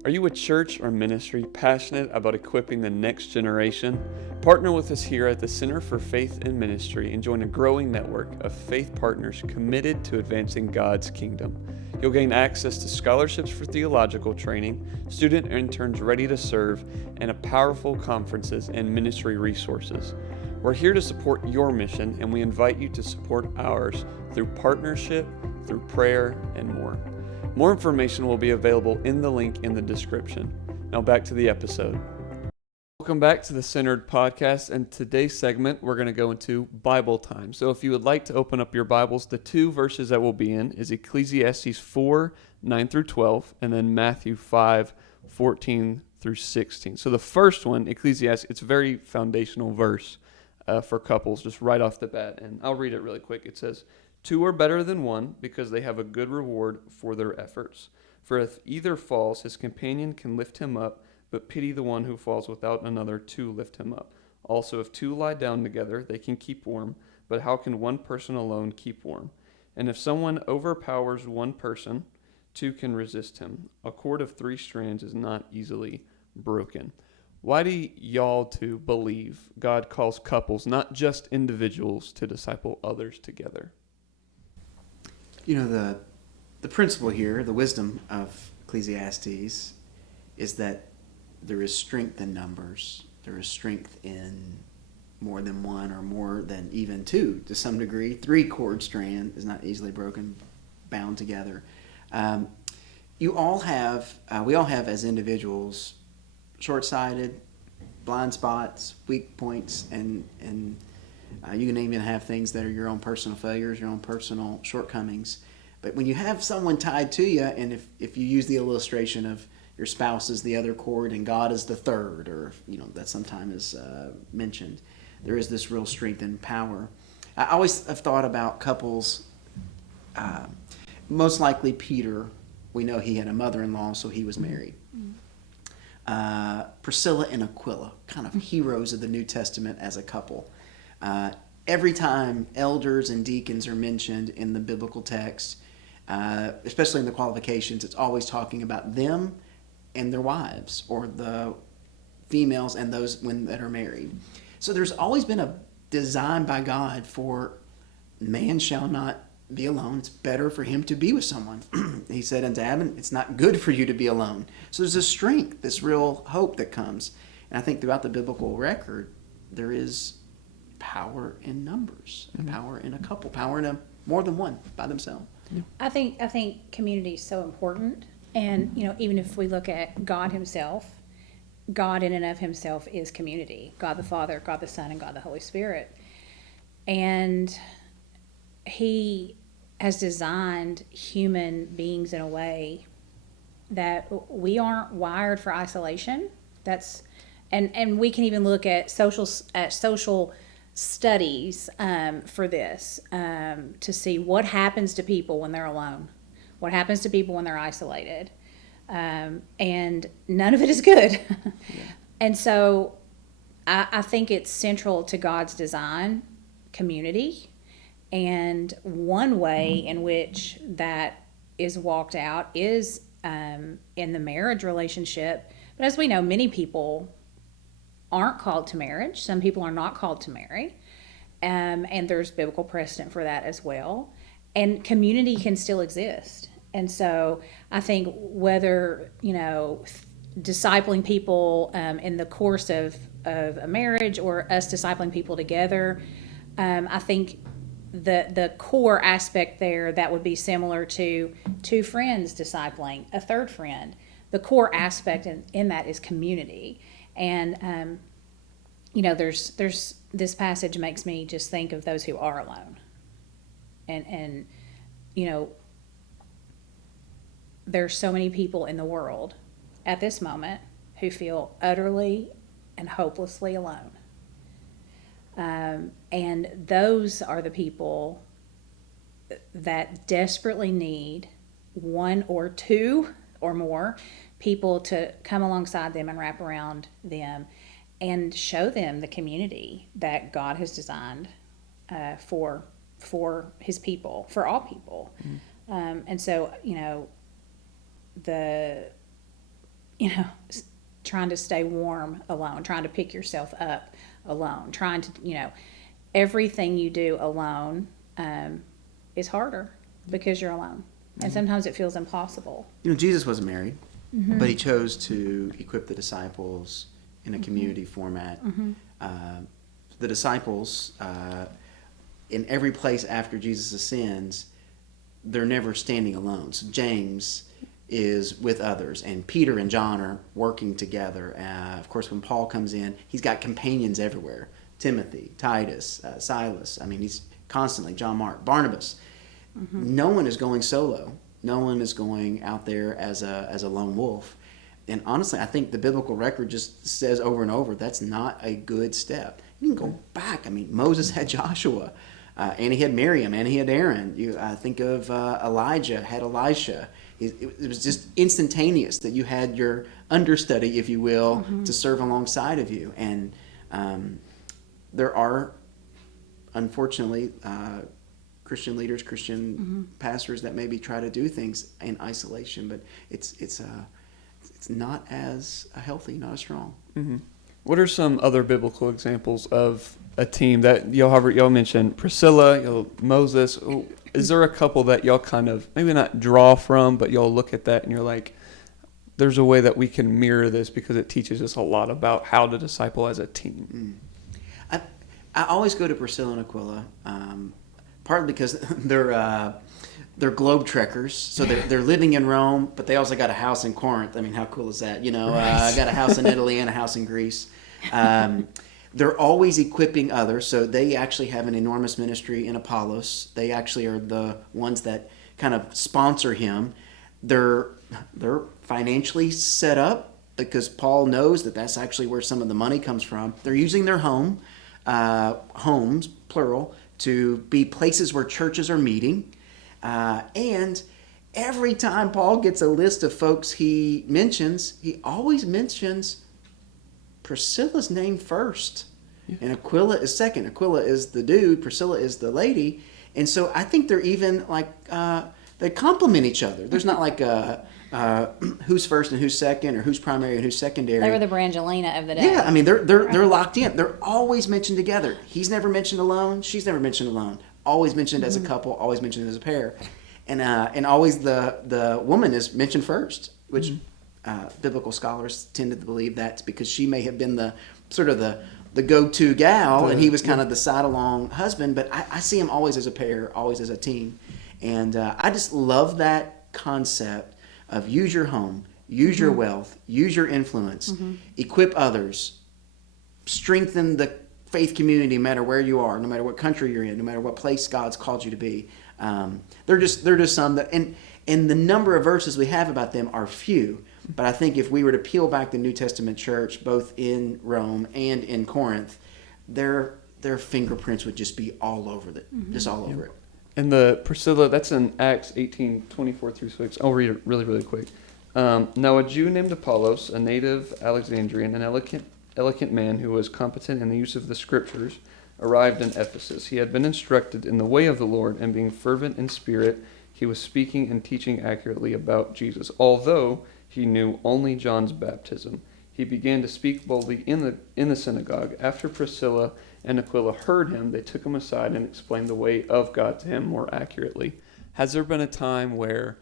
Are you a church or ministry passionate about equipping the next generation? Partner with us here at the Center for Faith and Ministry and join a growing network of faith partners committed to advancing God's kingdom. You'll gain access to scholarships for theological training, student interns ready to serve, and powerful conferences and ministry resources. We're here to support your mission, and we invite you to support ours through partnership, through prayer, and more. More information will be available in the link in the description. Now back to the episode. Welcome back to the Centered Podcast, and today's segment we're going to go into Bible time. So if you would like to open up your Bibles, the 2 verses that we'll be in is Ecclesiastes 4, 9 through 12, and then Matthew 5, 14 through 16. So the first one, Ecclesiastes, it's a very foundational verse for couples, just right off the bat, and I'll read it really quick. It says, 2 are better than 1 because they have a good reward for their efforts. For if either falls, his companion can lift him up, but pity the one who falls without another to lift him up. Also, if 2 lie down together, they can keep warm, but how can 1 person alone keep warm? And if someone overpowers 1 person, 2 can resist him. A cord of 3 strands is not easily broken. Why do y'all two believe God calls couples, not just individuals, to disciple others together? The principle here, the wisdom of Ecclesiastes, is that there is strength in numbers. There is strength in more than 1 or more than even 2 to some degree. 3 cord strand is not easily broken, bound together. We all have as individuals short-sighted, blind spots, weak points, and you can even have things that are your own personal failures, your own personal shortcomings. But when you have someone tied to you, and if you use the illustration of your spouse is the other cord and God is the third, or that sometimes is mentioned, there is this real strength and power. I always have thought about couples. Most likely Peter, we know he had a mother-in-law, so he was married. Priscilla and Aquila, kind of heroes of the New Testament as a couple. every time elders and deacons are mentioned in the biblical text, especially in the qualifications, it's always talking about them and their wives, or the females and those that are married. So there's always been a design by God for man shall not be alone. It's better for him to be with someone. He said unto Aden, it's not good for you to be alone. So there's a strength, this real hope that comes. And I think throughout the biblical record, there is power in numbers, power in a couple, power in more than one by themselves. I think community is so important. And, even if we look at God himself, God in and of himself is community. God the Father, God the Son, and God the Holy Spirit. And he has designed human beings in a way that we aren't wired for isolation. And we can even look at social studies for this to see what happens to people when they're alone, what happens to people when they're isolated, and none of it is good. And so I think it's central to God's design, community. And one way in which that is walked out is in the marriage relationship. But as we know, many people aren't called to marriage. Some people are not called to marry. And there's biblical precedent for that as well. And community can still exist. And so I think whether, discipling people in the course of a marriage or us discipling people together, I think the core aspect there, that would be similar to two friends discipling a third friend. The core aspect in that is community. And, there's this passage makes me just think of those who are alone. And there's so many people in the world at this moment who feel utterly and hopelessly alone. And those are the people that desperately need one or two or more people to come alongside them and wrap around them and show them the community that God has designed for his people, for all people. And so, trying to stay warm alone, trying to pick yourself up alone, trying to, everything you do alone is harder because you're alone. And sometimes it feels impossible. Jesus wasn't married, but he chose to equip the disciples in a community format. The disciples, in every place after Jesus ascends, they're never standing alone. So James is with others, and Peter and John are working together. Of course, when Paul comes in, he's got companions everywhere. Timothy, Titus, Silas. I mean, he's constantly, John Mark, Barnabas. No one is going solo. No one is going out there as a lone wolf. And honestly, I think the biblical record just says over and over, that's not a good step. You can go back. I mean, Moses had Joshua, and he had Miriam, and he had Aaron. I think of Elijah had Elisha. It was just instantaneous that you had your understudy, if you will, to serve alongside of you. And there are, unfortunately, Christian leaders, Christian pastors that maybe try to do things in isolation, but it's not as healthy, not as strong. What are some other biblical examples of a team that y'all mentioned? Priscilla, Moses. Is there a couple that y'all kind of maybe not draw from, but y'all look at that and you're like, there's a way that we can mirror this because it teaches us a lot about how to disciple as a team? I always go to Priscilla and Aquila, partly because they're globe trekkers, so they're living in Rome, but they also got a house in Corinth. I mean, how cool is that? Got a house in Italy and a house in Greece. They're always equipping others, so they actually have an enormous ministry in Apollos. They actually are the ones that kind of sponsor him. They're financially set up because Paul knows that that's actually where some of the money comes from. They're using their homes, plural, to be places where churches are meeting. And every time Paul gets a list of folks he mentions, he always mentions Priscilla's name first. and Aquila is second. Aquila is the dude, Priscilla is the lady, and so I think they're even like they complement each other. There's not like who's first and who's second, or who's primary and who's secondary. They were the Brangelina of the day. Yeah, I mean they're locked in. They're always mentioned together. He's never mentioned alone. She's never mentioned alone. Always mentioned as a couple. Always mentioned as a pair, and always the woman is mentioned first, which biblical scholars tend to believe that's because she may have been the sort of the go-to gal, and he was kind of the side-along husband. But I see him always as a pair, always as a team, and I just love that concept of use your home, use your wealth, use your influence, equip others, strengthen the faith community no matter where you are, no matter what country you're in, no matter what place God's called you to be. They're just some that, and the number of verses we have about them are few. But I think if we were to peel back the New Testament church, both in Rome and in Corinth, their fingerprints would just be all over it, just all over it. And the Priscilla, that's in Acts 18:24-6. I'll read it really, really quick. Now a Jew named Apollos, a native Alexandrian, an eloquent man who was competent in the use of the Scriptures, arrived in Ephesus. He had been instructed in the way of the Lord, and being fervent in spirit, he was speaking and teaching accurately about Jesus, although he knew only John's baptism. He began to speak boldly in the synagogue. After Priscilla and Aquila heard him, they took him aside and explained the way of God to him more accurately. Has there been a time where,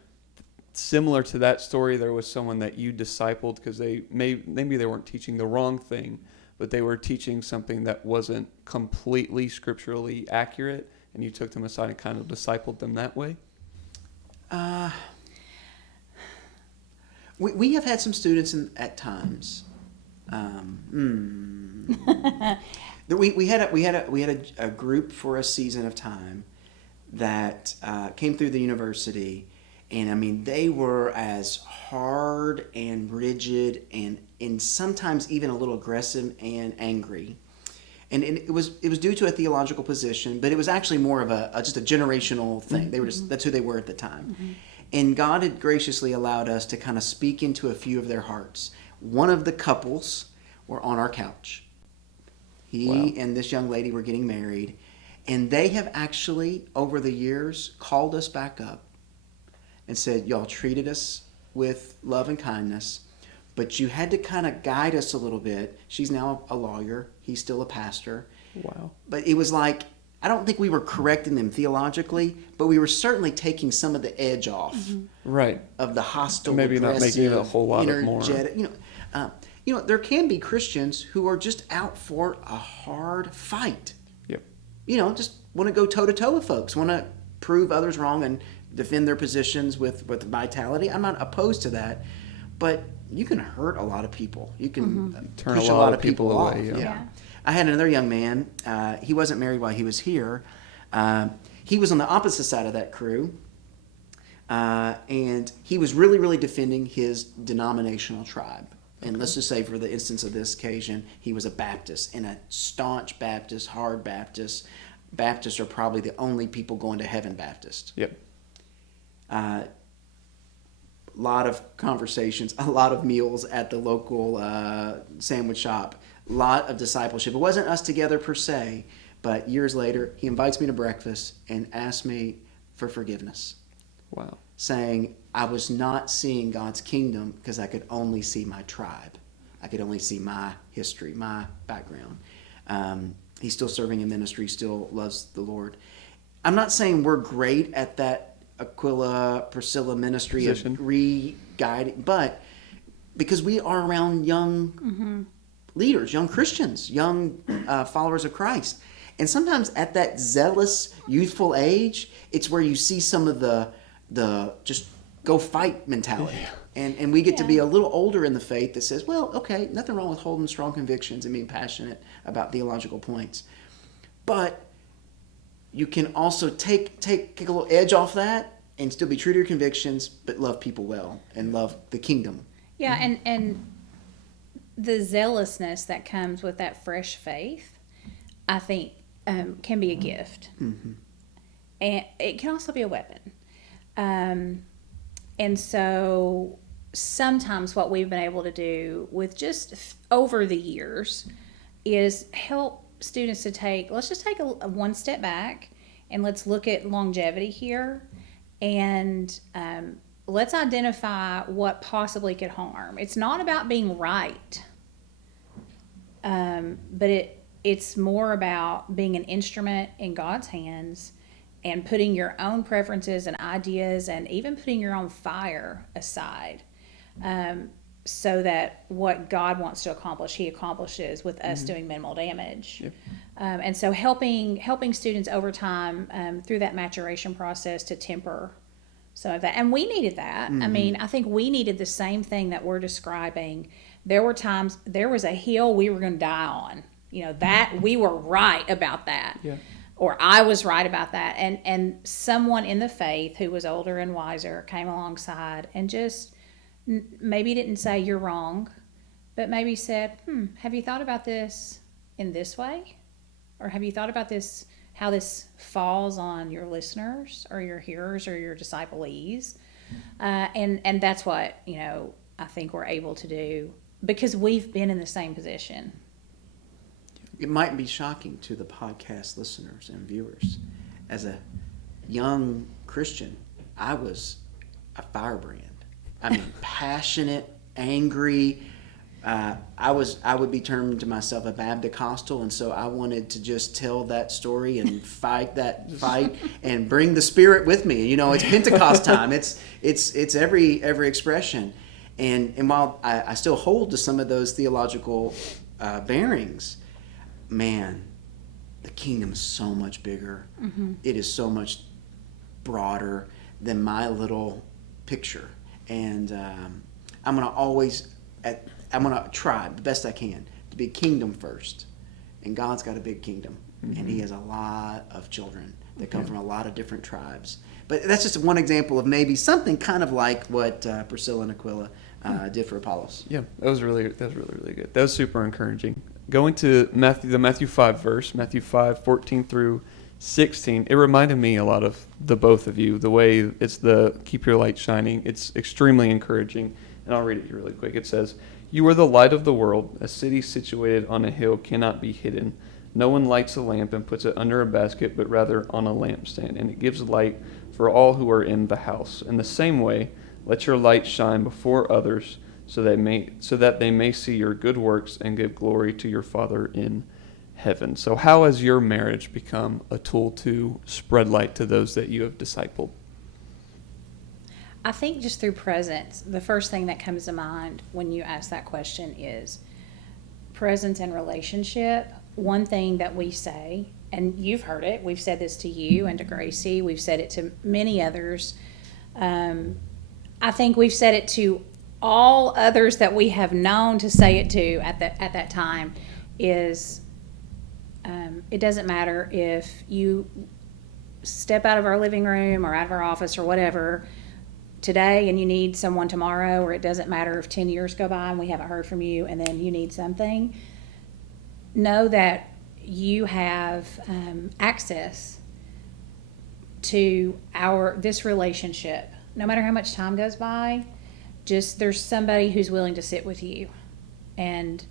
similar to that story, there was someone that you discipled because maybe they weren't teaching the wrong thing, but they were teaching something that wasn't completely scripturally accurate, and you took them aside and kind of discipled them that way? We have had some students at times. We had a group for a season of time that came through the university, and I mean they were as hard and rigid and sometimes even a little aggressive and angry. And it was due to a theological position, but it was actually more of just a generational thing. They were that's who they were at the time. And God had graciously allowed us to kind of speak into a few of their hearts. One of the couples were on our couch. He and this young lady were getting married, and they have actually, over the years, called us back up and said, y'all treated us with love and kindness, but you had to kind of guide us a little bit. She's now a lawyer. He's still a pastor. Wow. But it was like, I don't think we were correcting them theologically, but we were certainly taking some of the edge off Right. of the hostile, Maybe not making it a whole lot of more. You know, there can be Christians who are just out for a hard fight. Yep. You know, just want to go toe-to-toe with folks, want to prove others wrong and defend their positions with vitality. I'm not opposed to that, but you can hurt a lot of people. You can Turn push a lot of people away. off. Yeah. I had another young man. He wasn't married while he was here. He was on the opposite side of that crew, and he was really, really defending his denominational tribe. And let's just say, for the instance of this occasion, he was a Baptist, and a staunch Baptist, hard Baptist. Baptists are probably the only people going to heaven Baptist. Yep. A lot of conversations, a lot of meals at the local sandwich shop, a lot of discipleship. It wasn't us together per se, but years later, he invites me to breakfast and asks me for forgiveness. Wow. Saying, I was not seeing God's kingdom because I could only see my tribe. I could only see my history, my background. He's still serving in ministry, still loves the Lord. I'm not saying we're great at that Aquila, Priscilla ministry Position. of re-guiding, but because we are around young leaders, young Christians, young followers of Christ. And sometimes at that zealous, youthful age, it's where you see some of the just go fight mentality. And we get to be a little older in the faith that says, well, okay, nothing wrong with holding strong convictions and being passionate about theological points. But you can also take a little edge off that and still be true to your convictions, but love people well and love the kingdom. Yeah, and the zealousness that comes with that fresh faith, I think, can be a gift. And it can also be a weapon. And so sometimes what we've been able to do with just over the years is help students to let's just take a one step back and let's look at longevity here, and let's identify what possibly could harm. It's not about being right, but it's more about being an instrument in God's hands and putting your own preferences and ideas and even putting your own fire aside, so that what God wants to accomplish, He accomplishes with us doing minimal damage. Yep. And so helping students over time through that maturation process to temper some of that. And we needed that. I mean, I think we needed the same thing that we're describing. There were times, there was a hill we were going to die on. You know, that we were right about that. Yeah. Or I was right about that. And someone in the faith who was older and wiser came alongside and just maybe didn't say you're wrong, but maybe said, have you thought about this in this way? Or have you thought about this, how this falls on your listeners or your hearers or your disciplees? And that's what, you know, I think we're able to do because we've been in the same position. It might be shocking to the podcast listeners and viewers. As a young Christian, I was a firebrand. I mean, passionate, angry. I would be termed to myself a Baptist-costal, and so I wanted to just tell that story and fight that fight and bring the Spirit with me. You know, it's Pentecost time. It's every expression, and while I still hold to some of those theological bearings, man, the kingdom is so much bigger. It is so much broader than my little picture. And I'm going to try the best I can to be kingdom first. And God's got a big kingdom. And He has a lot of children that come from a lot of different tribes. But that's just one example of maybe something kind of like what Priscilla and Aquila did for Apollos. Yeah, that was really good. That was super encouraging. Going to the Matthew 5 verse, Matthew 5, 14 through 16, it reminded me a lot of the both of you, the way it's the keep your light shining. It's extremely encouraging, and I'll read it really quick. It says, "You are the light of the world. A city situated on a hill cannot be hidden. No one lights a lamp and puts it under a basket, but rather on a lampstand, and it gives light for all who are in the house. In the same way, let your light shine before others, so that they may see your good works and give glory to your Father in heaven." So how has your marriage become a tool to spread light to those that you have discipled? I think just through presence. The first thing that comes to mind when you ask that question is presence and relationship. One thing that we say, and you've heard it, we've said this to you and to Gracie, we've said it to many others. I think we've said it to all others that we have known to say it to at that time is it doesn't matter if you step out of our living room or out of our office or whatever today and you need someone tomorrow, or it doesn't matter if 10 years go by and we haven't heard from you and then you need something. Know that you have access to this relationship. No matter how much time goes by, just there's somebody who's willing to sit with you and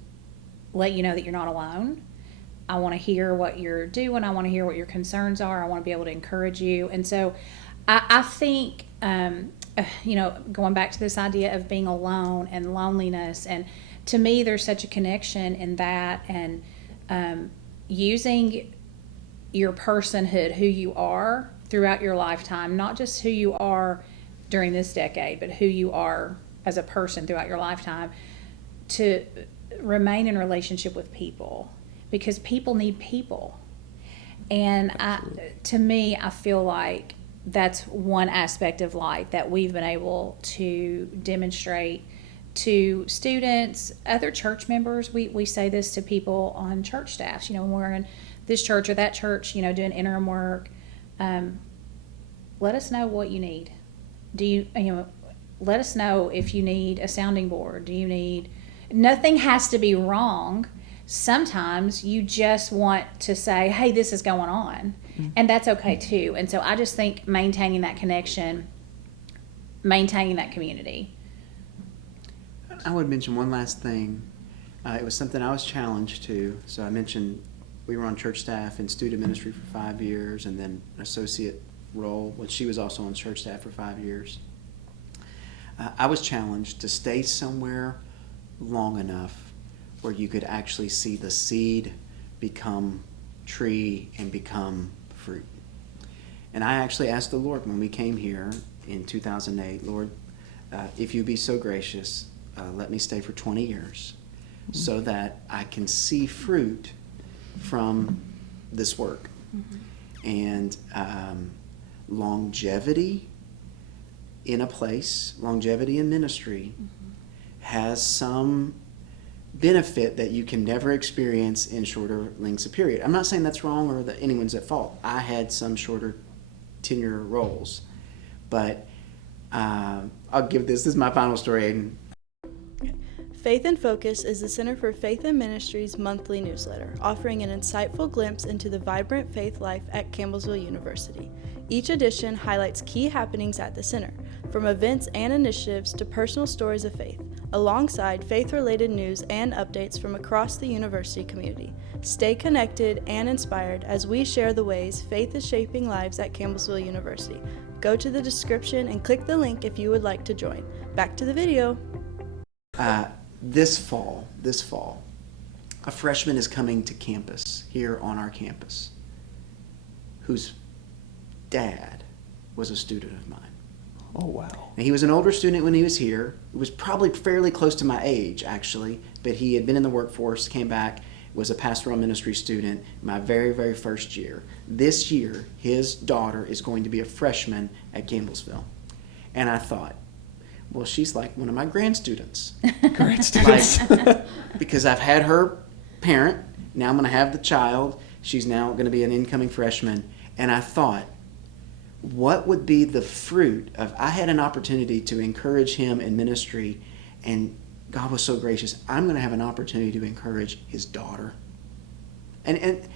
let you know that you're not alone. I want to hear what you're doing. I want to hear what your concerns are. I want to be able to encourage you. And so I think, going back to this idea of being alone and loneliness, and to me, there's such a connection in that, and using your personhood, who you are throughout your lifetime, not just who you are during this decade, but who you are as a person throughout your lifetime, to remain in relationship with people, because people need people. And to me, I feel like that's one aspect of light that we've been able to demonstrate to students, other church members. We say this to people on church staffs, when we're in this church or that church, doing interim work. Let us know what you need. Let us know if you need a sounding board. Nothing has to be wrong. Sometimes you just want to say, hey, this is going on. And that's okay too. And so I just think maintaining that connection, maintaining that community. I would mention one last thing. It was something I was challenged to. So I mentioned we were on church staff and student ministry for 5 years, and then an associate role, which she was also on church staff for 5 years. I was challenged to stay somewhere long enough where you could actually see the seed become tree and become fruit. And I actually asked the Lord when we came here in 2008, Lord, if you be so gracious, let me stay for 20 years so that I can see fruit from this work. And longevity in a place, longevity in ministry, has some benefit that you can never experience in shorter lengths of period. I'm not saying that's wrong or that anyone's at fault. I had some shorter tenure roles, but I'll give this is my final story, Aden. Faith in Focus is the Center for Faith and Ministry's monthly newsletter, offering an insightful glimpse into the vibrant faith life at Campbellsville University. Each edition highlights key happenings at the center, from events and initiatives to personal stories of faith, alongside faith-related news and updates from across the university community. Stay connected and inspired as we share the ways faith is shaping lives at Campbellsville University. Go to the description and click the link if you would like to join. Back to the video. This fall, a freshman is coming to campus, here on our campus, whose dad was a student of mine. Oh, wow. Now, he was an older student when he was here. He was probably fairly close to my age, actually, but he had been in the workforce, came back, was a pastoral ministry student my very, very first year. This year, his daughter is going to be a freshman at Campbellsville. And I thought, well, she's like one of my grad students. Because I've had her parent, now I'm going to have the child. She's now going to be an incoming freshman. And I thought, what would be the fruit of, I had an opportunity to encourage him in ministry, and God was so gracious, I'm going to have an opportunity to encourage his daughter. And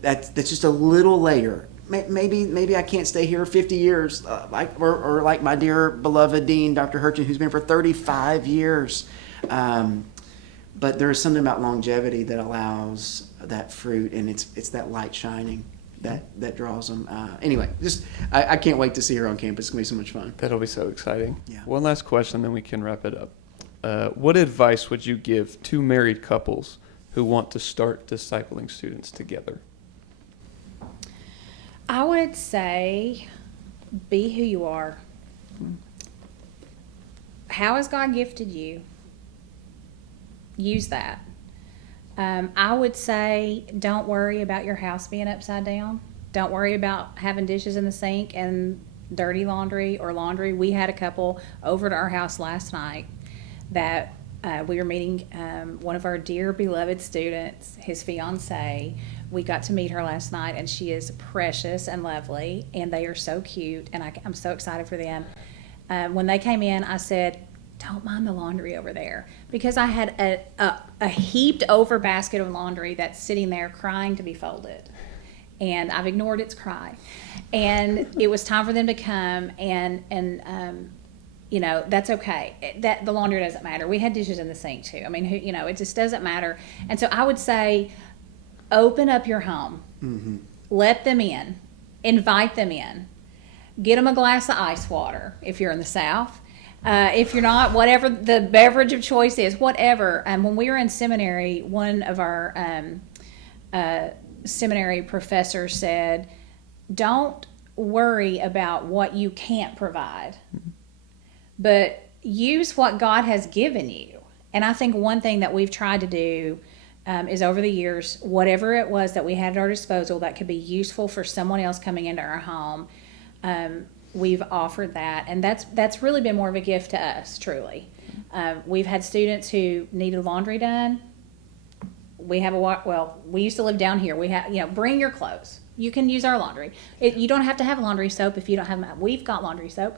that's just a little later. Maybe I can't stay here 50 years, like my dear beloved Dean, Dr. Hurchin, who's been for 35 years. But there is something about longevity that allows that fruit, and it's that light shining that draws them. Anyway, I can't wait to see her on campus. It's going to be so much fun. That'll be so exciting. Yeah. One last question, then we can wrap it up. What advice would you give to married couples who want to start discipling students together? I would say be who you are. How has God gifted you? Use that. I would say don't worry about your house being upside down. Don't worry about having dishes in the sink and dirty laundry or laundry. We had a couple over at our house last night that we were meeting one of our dear beloved students, his fiance. We got to meet her last night, and she is precious and lovely, and they are so cute, and I'm so excited for them. When they came in, I said, don't mind the laundry over there, because I had a heaped over basket of laundry that's sitting there crying to be folded, and I've ignored its cry. And it was time for them to come, and you know, that's okay. That the laundry doesn't matter. We had dishes in the sink too. I mean, it just doesn't matter. And so I would say, open up your home. Mm-hmm. Let them in. Invite them in. Get them a glass of ice water if you're in the South. If you're not, whatever the beverage of choice is, whatever. When we were in seminary, one of our seminary professors said, don't worry about what you can't provide, but use what God has given you. And I think one thing that we've tried to do is over the years, whatever it was that we had at our disposal that could be useful for someone else coming into our home, we've offered that. And that's really been more of a gift to us, truly. We've had students who needed laundry done. We have we used to live down here. We have, bring your clothes. You can use our laundry. You don't have to have laundry soap if you don't have, we've got laundry soap,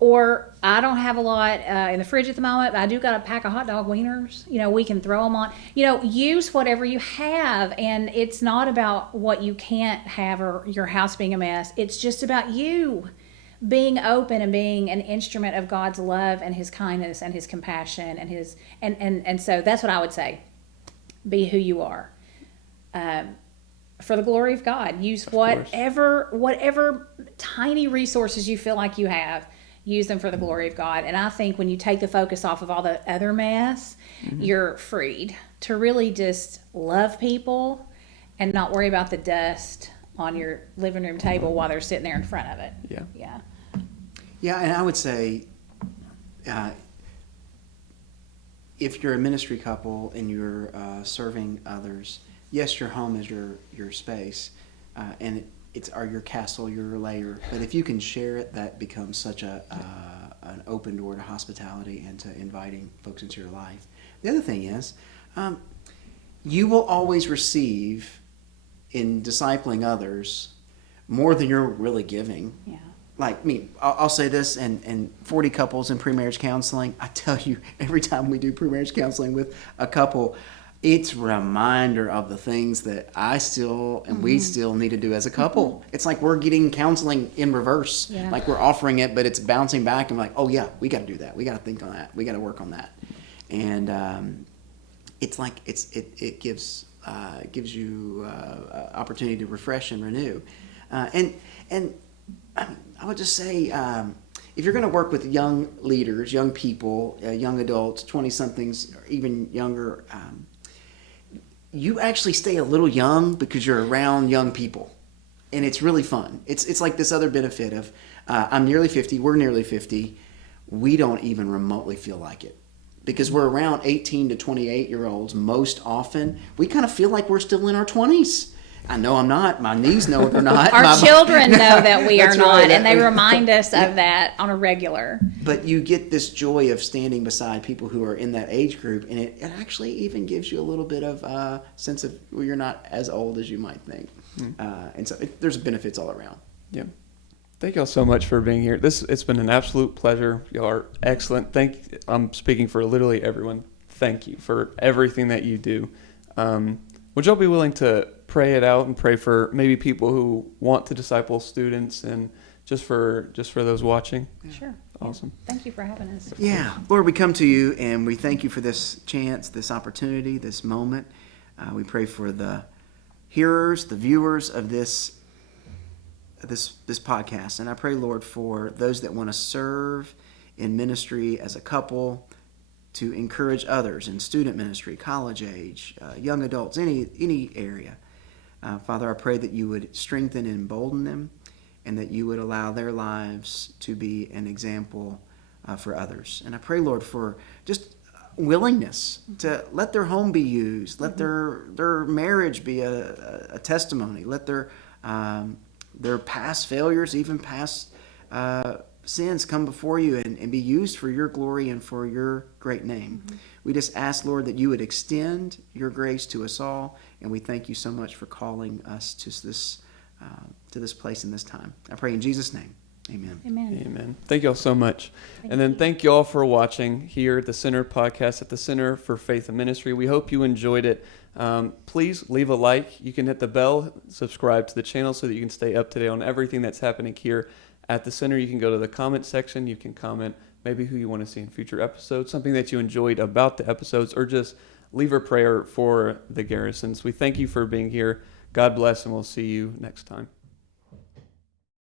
or I don't have a lot in the fridge at the moment, but I do got a pack of hot dog wieners. We can throw them on. Use whatever you have, and it's not about what you can't have or your house being a mess. It's just about you being open and being an instrument of God's love and His kindness and His compassion and His and so that's what I would say. Be who you are. for the glory of God. Use whatever tiny resources you feel like you have. Use them for the glory of God. And I think when you take the focus off of all the other mess, you're freed to really just love people and not worry about the dust on your living room table while they're sitting there in front of it. Yeah. Yeah, and I would say, if you're a ministry couple and you're serving others, yes, your home is your space, and it's your castle, your lair. But if you can share it, that becomes such an open door to hospitality and to inviting folks into your life. The other thing is, you will always receive in discipling others more than you're really giving. Yeah. Like me, I'll say this, and 40 couples in pre-marriage counseling, I tell you, every time we do pre-marriage counseling with a couple, it's a reminder of the things that I still and we still need to do as a couple. It's like we're getting counseling in reverse. Yeah. Like we're offering it, but it's bouncing back and like, oh yeah, we got to do that. We got to think on that. We got to work on that. And it's like it gives you opportunity to refresh and renew. And I would just say, if you're going to work with young leaders, young people, young adults, 20-somethings, or even younger, you actually stay a little young because you're around young people. And it's really fun. It's like this other benefit of, I'm nearly 50, we're nearly 50. We don't even remotely feel like it. Because we're around 18 to 28-year-olds most often. We kind of feel like we're still in our 20s. I know I'm not. My knees know they're not. Our children know that we are That's not, right. and they remind us of that on a regular. But you get this joy of standing beside people who are in that age group, and it actually even gives you a little bit of a sense of, well, you're not as old as you might think. And so there's benefits all around. Yeah. Thank y'all so much for being here. It's been an absolute pleasure. Y'all are excellent. I'm speaking for literally everyone. Thank you for everything that you do. Would y'all be willing to pray it out and pray for maybe people who want to disciple students and just for those watching? Sure. Awesome. Yeah. Thank you for having us. Yeah. Lord, we come to you and we thank you for this chance, this opportunity, this moment. We pray for the hearers, the viewers of this podcast. And I pray, Lord, for those that want to serve in ministry as a couple, to encourage others in student ministry, college age, young adults, any area. Father, I pray that you would strengthen and embolden them, and that you would allow their lives to be an example for others. And I pray, Lord, for just willingness to let their home be used, let their marriage be a testimony, let their past failures, even past sins come before you and be used for your glory and for your great name. We just ask, Lord, that you would extend your grace to us all, and we thank you so much for calling us to this place in this time. I pray in Jesus' name. Amen. Amen. Amen. Thank y'all so much. And then thank y'all for watching here at the Center podcast at the Center for Faith and Ministry. We hope you enjoyed it. Please leave a like. You can hit the bell, subscribe to the channel so that you can stay up to date on everything that's happening here at the Center. You can go to the comment section. You can comment maybe who you want to see in future episodes, something that you enjoyed about the episodes, or just leave a prayer for the Garrisons. We thank you for being here. God bless, and we'll see you next time.